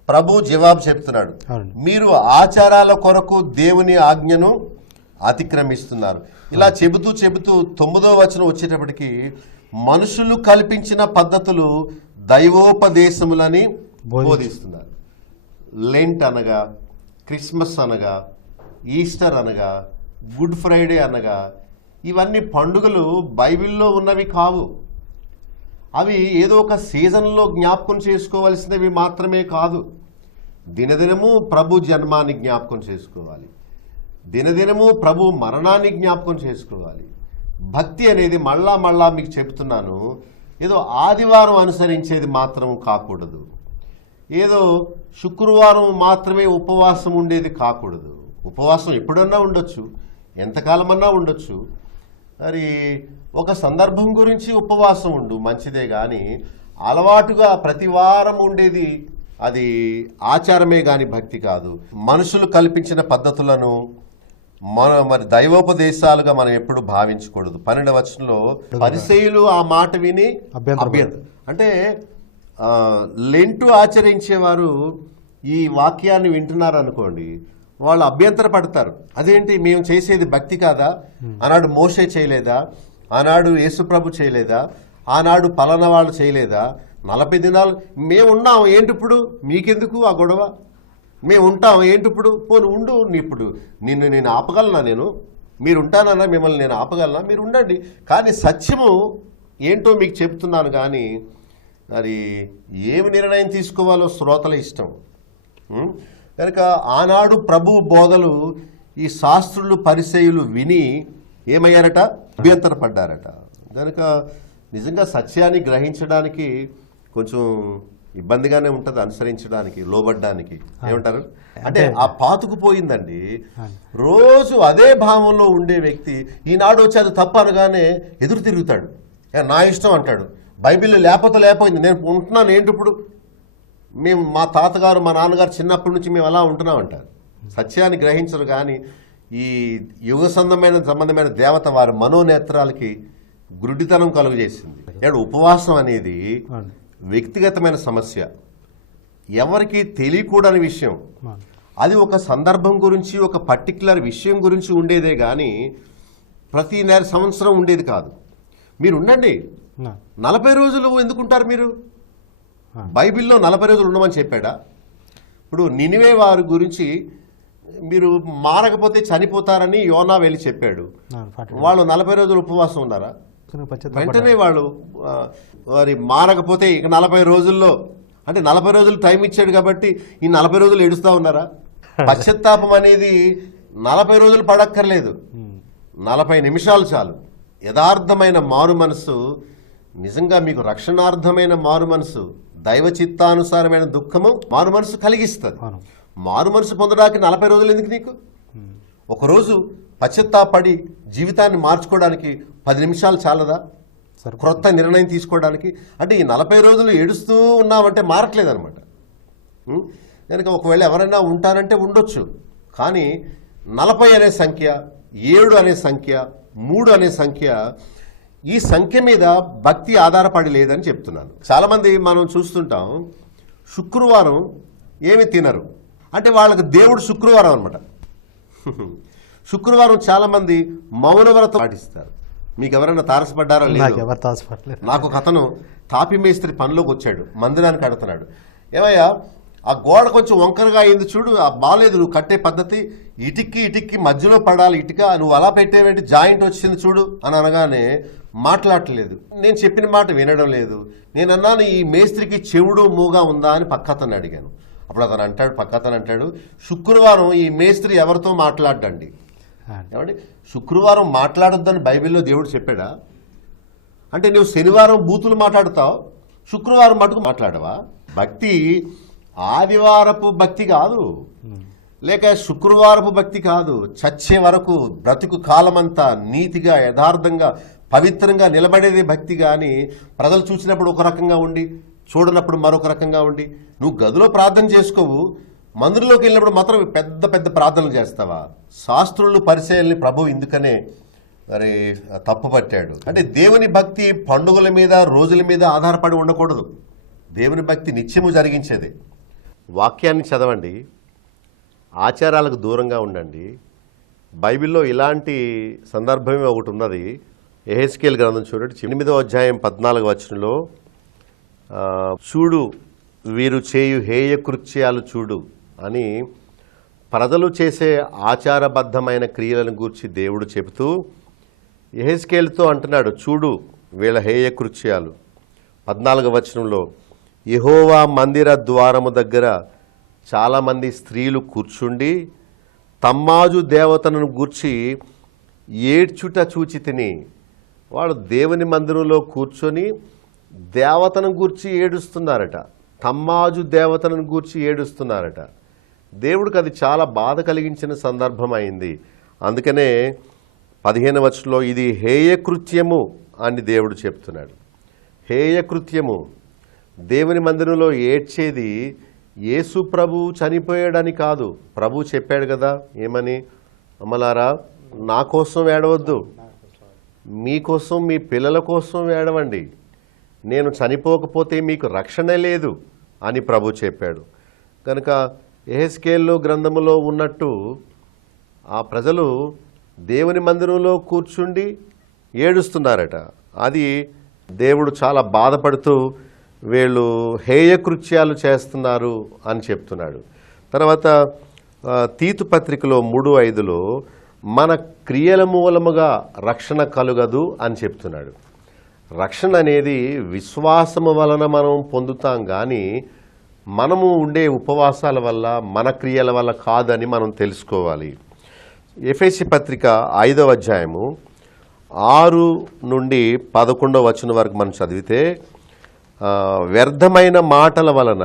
ప్రభు జవాబు చెప్తున్నాడు, అవునండి. మీరు ఆచారాల కొరకు దేవుని ఆజ్ఞను అతిక్రమిస్తున్నారు. ఇలా చెబుతూ 9వ వచనం వచ్చేటప్పటికి మనుషులు కల్పించిన పద్ధతులు దైవోపదేశములని బోధిస్తున్నారు. లెంట్ అనగా, క్రిస్మస్ అనగా, ఈస్టర్ అనగా, గుడ్ ఫ్రైడే అనగా, ఇవన్నీ పండుగలు బైబిల్లో ఉన్నవి కావు. అవి ఏదో ఒక సీజన్లో జ్ఞాపకం చేసుకోవలసినవి మాత్రమే కాదు. దినదినము ప్రభు జన్మాన్ని జ్ఞాపకం చేసుకోవాలి, దినదినము ప్రభు మరణాన్ని జ్ఞాపకం చేసుకోవాలి. భక్తి అనేది మళ్ళా మీకు చెప్తున్నాను, ఏదో ఆదివారం అనుసరించేది మాత్రం కాకూడదు, ఏదో శుక్రవారం మాత్రమే ఉపవాసం ఉండేది కాకూడదు. ఉపవాసం ఎప్పుడన్నా ఉండొచ్చు, ఎంతకాలమన్నా ఉండొచ్చు. మరి ఒక సందర్భం గురించి ఉపవాసం ఉండు, మంచిదే. కానీ అలవాటుగా ప్రతి వారం ఉండేది అది ఆచారమే కానీ భక్తి కాదు. మనుషులు కల్పించిన పద్ధతులను మరి దైవోపదేశాలుగా మనం ఎప్పుడు భావించకూడదు. 12వ వచనంలో పరిసయ్యులు ఆ మాట విని అంటే లెంటు ఆచరించేవారు ఈ వాక్యాన్ని వింటున్నారు అనుకోండి, వాళ్ళు అభ్యంతర పడతారు. అదేంటి, మేము చేసేది భక్తి కాదా? ఆనాడు మోషే చేయలేదా? ఆనాడు యేసుప్రభు చేయలేదా? ఆనాడు పలానా వాళ్ళు చేయలేదా? 40 దినాలు మేము ఉన్నాం, ఏంటి ఇప్పుడు మీకెందుకు ఆ గొడవ? మేము ఉంటాం, ఏంటి ఇప్పుడు? పోను ఉండు, ఇప్పుడు నేను ఆపగలనా? మీరు ఉంటానన్నా మిమ్మల్ని నేను ఆపగలనా? మీరు ఉండండి. కానీ సత్యము ఏంటో మీకు చెప్తున్నాను. కానీ మరి ఏమి నిర్ణయం తీసుకోవాలో శ్రోతల ఇష్టం. కనుక ఆనాడు ప్రభు బోధలు ఈ శాస్త్రులు పరిసయ్యులు విని ఏమయ్యారట? అభ్యంతరపడ్డారట. కనుక నిజంగా సత్యాన్ని గ్రహించడానికి కొంచెం ఇబ్బందిగానే ఉంటుంది, అనుసరించడానికి, లోబడ్డానికి. ఏమంటారు? అంటే ఆ పాతుకుపోయిందండి. రోజు అదే భావంలో ఉండే వ్యక్తి ఈనాడు వచ్చి అది తప్పు అనగానే ఎదురు తిరుగుతాడు, నా ఇష్టం అంటాడు. బైబిల్ లేకపోయింది, నేను ఉంటున్నాను, ఏంటి ఇప్పుడు? మేము మా తాతగారు మా నాన్నగారు చిన్నప్పటి నుంచి మేము అలా ఉంటున్నాం అంటారు. సత్యాన్ని గ్రహించరు. కానీ ఈ యుగ సంబంధమైన దేవత వారి మనోనేత్రాలకి గురుడితనం కలుగజేసింది. ఉపవాసం అనేది వ్యక్తిగతమైన సమస్య, ఎవరికి తెలియకూడని విషయం. అది ఒక సందర్భం గురించి, ఒక పర్టికులర్ విషయం గురించి ఉండేదే కానీ ప్రతి సంవత్సరం ఉండేది కాదు. మీరు ఉండండి, 40 రోజులు ఎందుకుంటారు మీరు? బైబిల్లో 40 రోజులు ఉండమని చెప్పాడా? ఇప్పుడు నినివే వారి గురించి మీరు మారకపోతే చనిపోతారని యోనా వెళ్ళి చెప్పాడు. వాళ్ళు 40 రోజులు ఉపవాసం ఉన్నారా? వెంటనే వాళ్ళు వారి మారకపోతే ఇక 40 రోజుల్లో, అంటే 40 రోజులు టైం ఇచ్చాడు కాబట్టి ఈ 40 రోజులు ఏడుస్తూ ఉన్నారా? పశ్చాత్తాపం అనేది 40 రోజులు పడక్కర్లేదు, 40 నిమిషాలు చాలు. యథార్థమైన మారు మనసు, నిజంగా మీకు రక్షణార్థమైన మారు మనసు, దైవ చిత్తానుసారమైన దుఃఖము మారు మనసు కలిగిస్తుంది. మారు మనసు పొందడానికి 40 రోజులు ఎందుకు నీకు? ఒకరోజు పశ్చాత్తాపడి జీవితాన్ని మార్చుకోవడానికి 10 నిమిషాలు చాలదా? క్రొత్త నిర్ణయం తీసుకోవడానికి. అంటే ఈ 40 రోజులు ఏడుస్తూ ఉన్నామంటే మారట్లేదనమాట. కనుక ఒకవేళ ఎవరైనా ఉంటారంటే ఉండొచ్చు, కానీ 40 అనే సంఖ్య, 7 అనే సంఖ్య, 3 అనే సంఖ్య, ఈ సంఖ్య మీద భక్తి ఆధారపడి లేదని చెప్తున్నాను. చాలామంది మనం చూస్తుంటాం, శుక్రవారం ఏమి తినరు, అంటే వాళ్ళకి దేవుడు శుక్రవారం అనమాట. శుక్రవారం చాలామంది మౌనవ్రతం పాటిస్తారు. మీకు ఎవరైనా తారసపడ్డారా? లేదు. నాకు ఒక అతను తాపి మేస్త్రి పనిలోకి వచ్చాడు, మందిరానికి కడుతున్నాడు. ఏమయ్యా, ఆ గోడ కొంచెం వంకరగా అయింది చూడు, ఆ బాలేదు నువ్వు కట్టే పద్ధతి, ఇటిక్కి మధ్యలో పడాలి ఇటుక, నువ్వు అలా పెట్టేవేంటి, జాయింట్ వచ్చింది చూడు అని అనగానే మాట్లాడలేదు. నేను చెప్పిన మాట వినడం లేదు. నేను అన్నాను, ఈ మేస్త్రికి చెవుడు మూగా ఉందా అని పక్కతను అడిగాను. అప్పుడు అతను అంటాడు, పక్కతను అంటాడు, శుక్రవారం ఈ మేస్త్రి ఎవరితో మాట్లాడండి. ఏమండి, శుక్రవారం మాట్లాడొద్దని బైబిల్లో దేవుడు చెప్పాడా? అంటే నువ్వు శనివారం బూతులు మాట్లాడతావు, శుక్రవారం మటుకు మాట్లాడవా? భక్తి ఆదివారపు భక్తి కాదు, లేక శుక్రవారపు భక్తి కాదు. చచ్చే వరకు బ్రతుకు కాలమంతా నీతిగా, యథార్థంగా, పవిత్రంగా నిలబడేది భక్తి. కానీ ప్రజలు చూసినప్పుడు ఒక రకంగా ఉండి, చూడనప్పుడు మరొక రకంగా ఉండి, నువ్వు గదిలో ప్రార్థన చేసుకోవు, మందిరంలోకి వెళ్ళినప్పుడు మాత్రం పెద్ద పెద్ద ప్రార్థనలు చేస్తావా? శాస్త్రులు పరిచయాల్ని ప్రభు ఇందుకనే మరి తప్పుపట్టాడు. అంటే దేవుని భక్తి పండుగల మీద, రోజుల మీద ఆధారపడి ఉండకూడదు. దేవుని భక్తి నిత్యము జరిగించేది. వాక్యాన్ని చదవండి, ఆచారాలకు దూరంగా ఉండండి. బైబిల్లో ఇలాంటి సందర్భమే ఒకటి ఉన్నది. యెహెజ్కేలు గ్రంథం చూడండి, 8వ అధ్యాయం 14వ వచనంలో చూడు వీరు చేయు హేయ కృత్యాలు చూడు అని ప్రజలు చేసే ఆచారబద్ధమైన క్రియలను గూర్చి దేవుడు చెబుతూ యెహెజ్కేలుతో అంటున్నాడు, చూడు వీళ్ళ హేయ కృత్యాలు. 14వ వచనంలో యెహోవా మందిర ద్వారము దగ్గర చాలామంది స్త్రీలు కూర్చుండి తమ్మాజు దేవతను గూర్చి ఏడ్చుట చూచి తిని. వాళ్ళు దేవుని మందిరంలో కూర్చొని దేవతను గూర్చి ఏడుస్తున్నారట, తమ్మాజు దేవతను గూర్చి ఏడుస్తున్నారట. దేవుడికి అది చాలా బాధ కలిగించిన సందర్భం అయింది. అందుకనే 15వ వచనంలో ఇది హేయకృత్యము అని దేవుడు చెప్తున్నాడు. హేయకృత్యము. దేవుని మందిరంలో ఏడ్చేది యేసు ప్రభు చనిపోయాడని కాదు. ప్రభు చెప్పాడు కదా, ఏమని? అమ్మలారా నా కోసం ఏడవద్దు, మీకోసం మీ పిల్లల కోసం ఏడవండి, నేను చనిపోకపోతే మీకు రక్షణ లేదు అని ప్రభు చెప్పాడు. కనుక యెహెజ్కేలు గ్రంథములో ఉన్నట్టు ఆ ప్రజలు దేవుని మందిరంలో కూర్చుండి ఏడుస్తున్నారట. అది దేవుడు చాలా బాధపడుతూ వీళ్ళు హేయకృత్యాలు చేస్తున్నారు అని చెప్తున్నాడు. తర్వాత తీతు పత్రికలో 3:5లో మన క్రియల మూలముగా రక్షణ కలుగదు అని చెప్తున్నాడు. రక్షణ అనేది విశ్వాసము వలన మనం పొందుతాం, కానీ మనము ఉండే ఉపవాసాల వల్ల మన క్రియల వల్ల కాదని మనం తెలుసుకోవాలి. ఎఫెసీ పత్రిక 5వ అధ్యాయము 6 నుండి 11వ వచనం వరకు మనం చదివితే వ్యర్థమైన మాటల వలన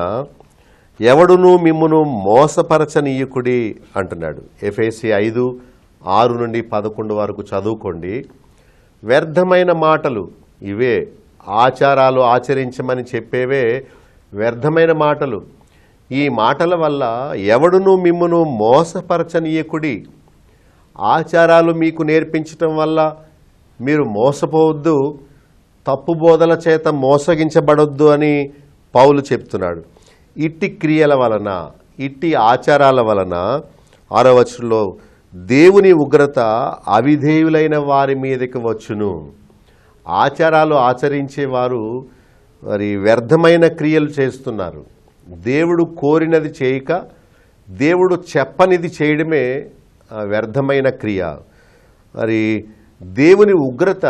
ఎవడునూ మిమ్మును మోసపరచనీయకుడి అంటున్నాడు. ఎఫెసీ 5:6 నుండి 11 వరకు చదువుకోండి. వ్యర్థమైన మాటలు ఇవే, ఆచారాలు ఆచరించమని చెప్పేవే వ్యర్థమైన మాటలు. ఈ మాటల వల్ల ఎవడునూ మిమ్మును మోసపరచనీయకుడి. ఆచారాలు మీకు నేర్పించటం వల్ల మీరు మోసపోవద్దు, తప్పు బోధల చేత మోసగించబడొద్దు అని పౌలు చెప్తున్నాడు. ఇట్టి క్రియల వలన, ఇట్టి ఆచారాల వలన 6వ వచనంలో దేవుని ఉగ్రత అవిధేయులైన వారి మీదకి వచ్చును. ఆచారాలు ఆచరించేవారు మరి వ్యర్థమైన క్రియలు చేస్తున్నారు. దేవుడు కోరినది చేయక దేవుడు చెప్పనిది చేయడమే వ్యర్థమైన క్రియ. మరి దేవుని ఉగ్రత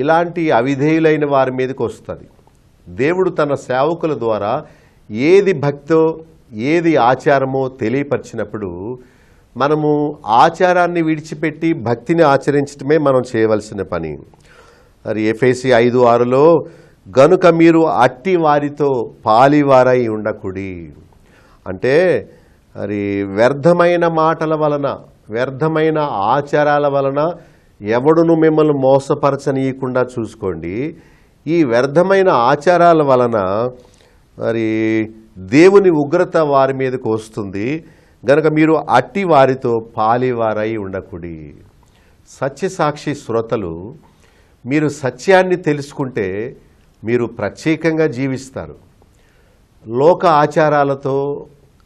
ఇలాంటి అవిధేయులైన వారి మీదకి వస్తుంది. దేవుడు తన సేవకుల ద్వారా ఏది భక్తో ఏది ఆచారమో తెలియపరిచినప్పుడు మనము ఆచారాన్ని విడిచిపెట్టి భక్తిని ఆచరించడమే మనం చేయవలసిన పని. మరి ఎఫెసీ 5:6లో గనుక మీరు అట్టి వారితో పాలివారై ఉండకుడి అంటే, మరి వ్యర్థమైన మాటల వలన, వ్యర్థమైన ఆచారాల వలన ఎవడును మిమ్మల్ని మోసపరచనీయకుండా చూసుకోండి. ఈ వ్యర్థమైన ఆచారాల వలన మరి దేవుని ఉగ్రత వారి మీదకు వస్తుంది. గనక మీరు అట్టి వారితో పాలివారై ఉండకుడి. సత్యసాక్షి శ్రోతలు, మీరు సత్యాన్ని తెలుసుకుంటే మీరు ప్రత్యేకంగా జీవిస్తారు. లోక ఆచారాలతో,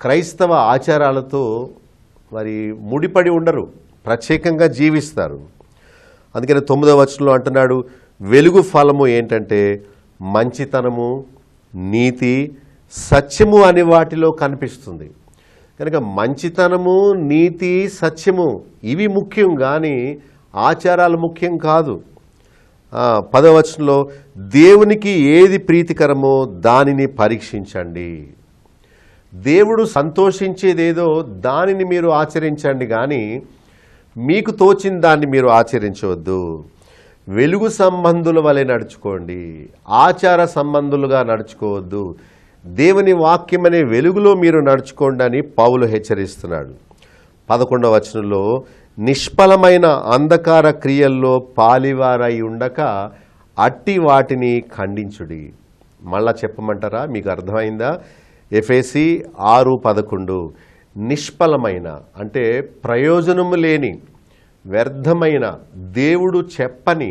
క్రైస్తవ ఆచారాలతో మరి ముడిపడి ఉండరు, ప్రత్యేకంగా జీవిస్తారు. అందుకని 9వ వచనంలో అంటున్నాడు, వెలుగు ఫలము ఏంటంటే మంచితనము, నీతి, సత్యము అనే వాటిలో కనిపిస్తుంది. కనుక మంచితనము, నీతి, సత్యము ఇవి ముఖ్యం, కానీ ఆచారాలు ముఖ్యం కాదు. 10వ వచనంలో దేవునికి ఏది ప్రీతికరమో దానిని పరీక్షించండి. దేవుడు సంతోషించేదేదో దానిని మీరు ఆచరించండి, కానీ మీకు తోచిన దాన్ని మీరు ఆచరించవద్దు. వెలుగు సంబంధుల వలె నడుచుకోండి, ఆచార సంబంధులుగా నడుచుకోవద్దు. దేవుని వాక్యం అనే వెలుగులో మీరు నడుచుకోండి అని పౌలు హెచ్చరిస్తున్నాడు. 11వ వచనంలో నిష్ఫలమైన అంధకార క్రియల్లో పాలివారై ఉండక అట్టి వాటిని ఖండించుడి. మళ్ళా చెప్పమంటారా? మీకు అర్థమైందా? ఎఫెసీ 6:11 నిష్ఫలమైన అంటే ప్రయోజనము లేని, వ్యర్థమైన, దేవుడు చెప్పని,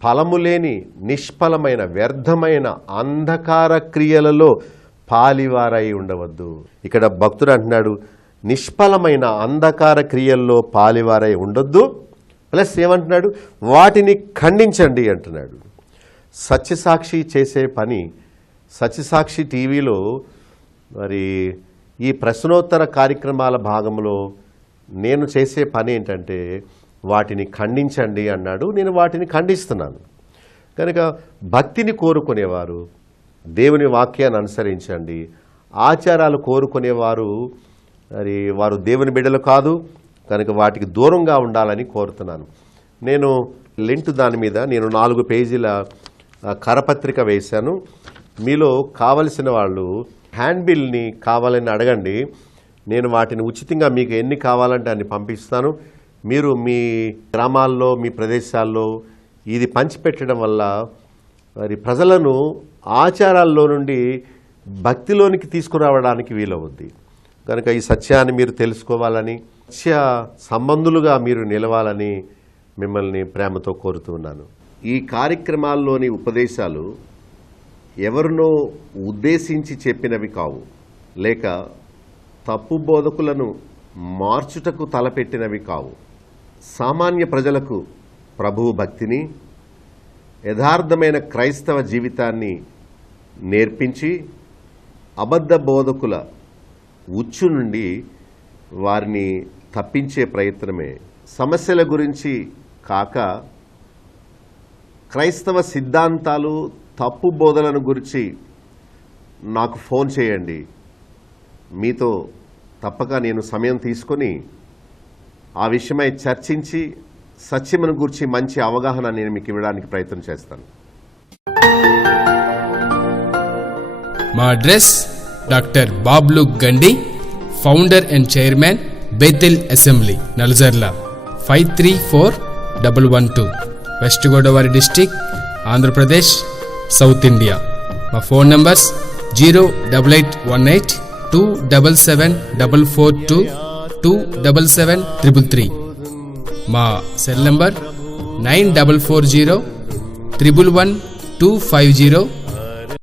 ఫలము లేని, నిష్ఫలమైన, వ్యర్థమైన అంధకార క్రియలలో పాలివారై ఉండవద్దు. ఇక్కడ భక్తుడు అంటున్నాడు, నిష్ఫలమైన అంధకార క్రియల్లో పాలివారై ఉండొద్దు. ప్లస్ ఏమంటున్నాడు, వాటిని ఖండించండి అంటున్నాడు. సత్యసాక్షి చేసే పని, సత్యసాక్షి టీవీలో మరి ఈ ప్రశ్నోత్తర కార్యక్రమాల భాగంలో నేను చేసే పని ఏంటంటే వాటిని ఖండించండి అన్నాడు. నేను వాటిని ఖండిస్తున్నాను. కనుక భక్తిని కోరుకునేవారు దేవుని వాక్యాన్ని అనుసరించండి. ఆచారాలు కోరుకునేవారు మరి వారు దేవుని బిడ్డలు కాదు, కనుక వాటికి దూరంగా ఉండాలని కోరుతున్నాను. నేను లెంట్ దాని మీద నేను 4 పేజీల కరపత్రిక వేశాను. మీలో కావలసిన వాళ్ళు హ్యాండ్బిల్ని కావాలని అడగండి. నేను వాటిని ఉచితంగా మీకు ఎన్ని కావాలంటే అన్ని పంపిస్తాను. మీరు మీ గ్రామాల్లో మీ ప్రదేశాల్లో ఇది పంచిపెట్టడం వల్ల మరి ప్రజలను ఆచారాల్లో నుండి భక్తిలోనికి తీసుకురావడానికి వీలవుద్ది. కనుక ఈ సత్యాన్ని మీరు తెలుసుకోవాలని, సత్య సంబంధులుగా మీరు నిలవాలని మిమ్మల్ని ప్రేమతో కోరుతున్నాను. ఈ కార్యక్రమాల్లోని ఉపదేశాలు ఎవరినో ఉద్దేశించి చెప్పినవి కావు, లేక తప్పు బోధకులను మార్చుటకు తలపెట్టినవి కావు. సామాన్య ప్రజలకు ప్రభువు భక్తిని, యథార్థమైన క్రైస్తవ జీవితాన్ని నేర్పించి అబద్ధ బోధకుల ఉచ్చు నుండి వారిని తప్పించే ప్రయత్నమే. సమస్యల గురించి కాక క్రైస్తవ సిద్ధాంతాలు, తప్పు బోధలను గురించి నాకు ఫోన్ చేయండి. మీతో తప్పక నేను సమయం తీసుకొని ఆ విషయమై చర్చించి సత్యమును గురించి మంచి అవగాహన నేను మీకు ఇవ్వడానికి ప్రయత్నం చేస్తాను. మా address doctor Bablu Gandi, founder and chairman, Bethel assembly, Nalajarla 534112, west Godavari district, Andhra Pradesh, south India. మా ఫోన్ నంబర్స్ 08818 2774442 27733. మా సెల్ నంబర్ 9440 111 250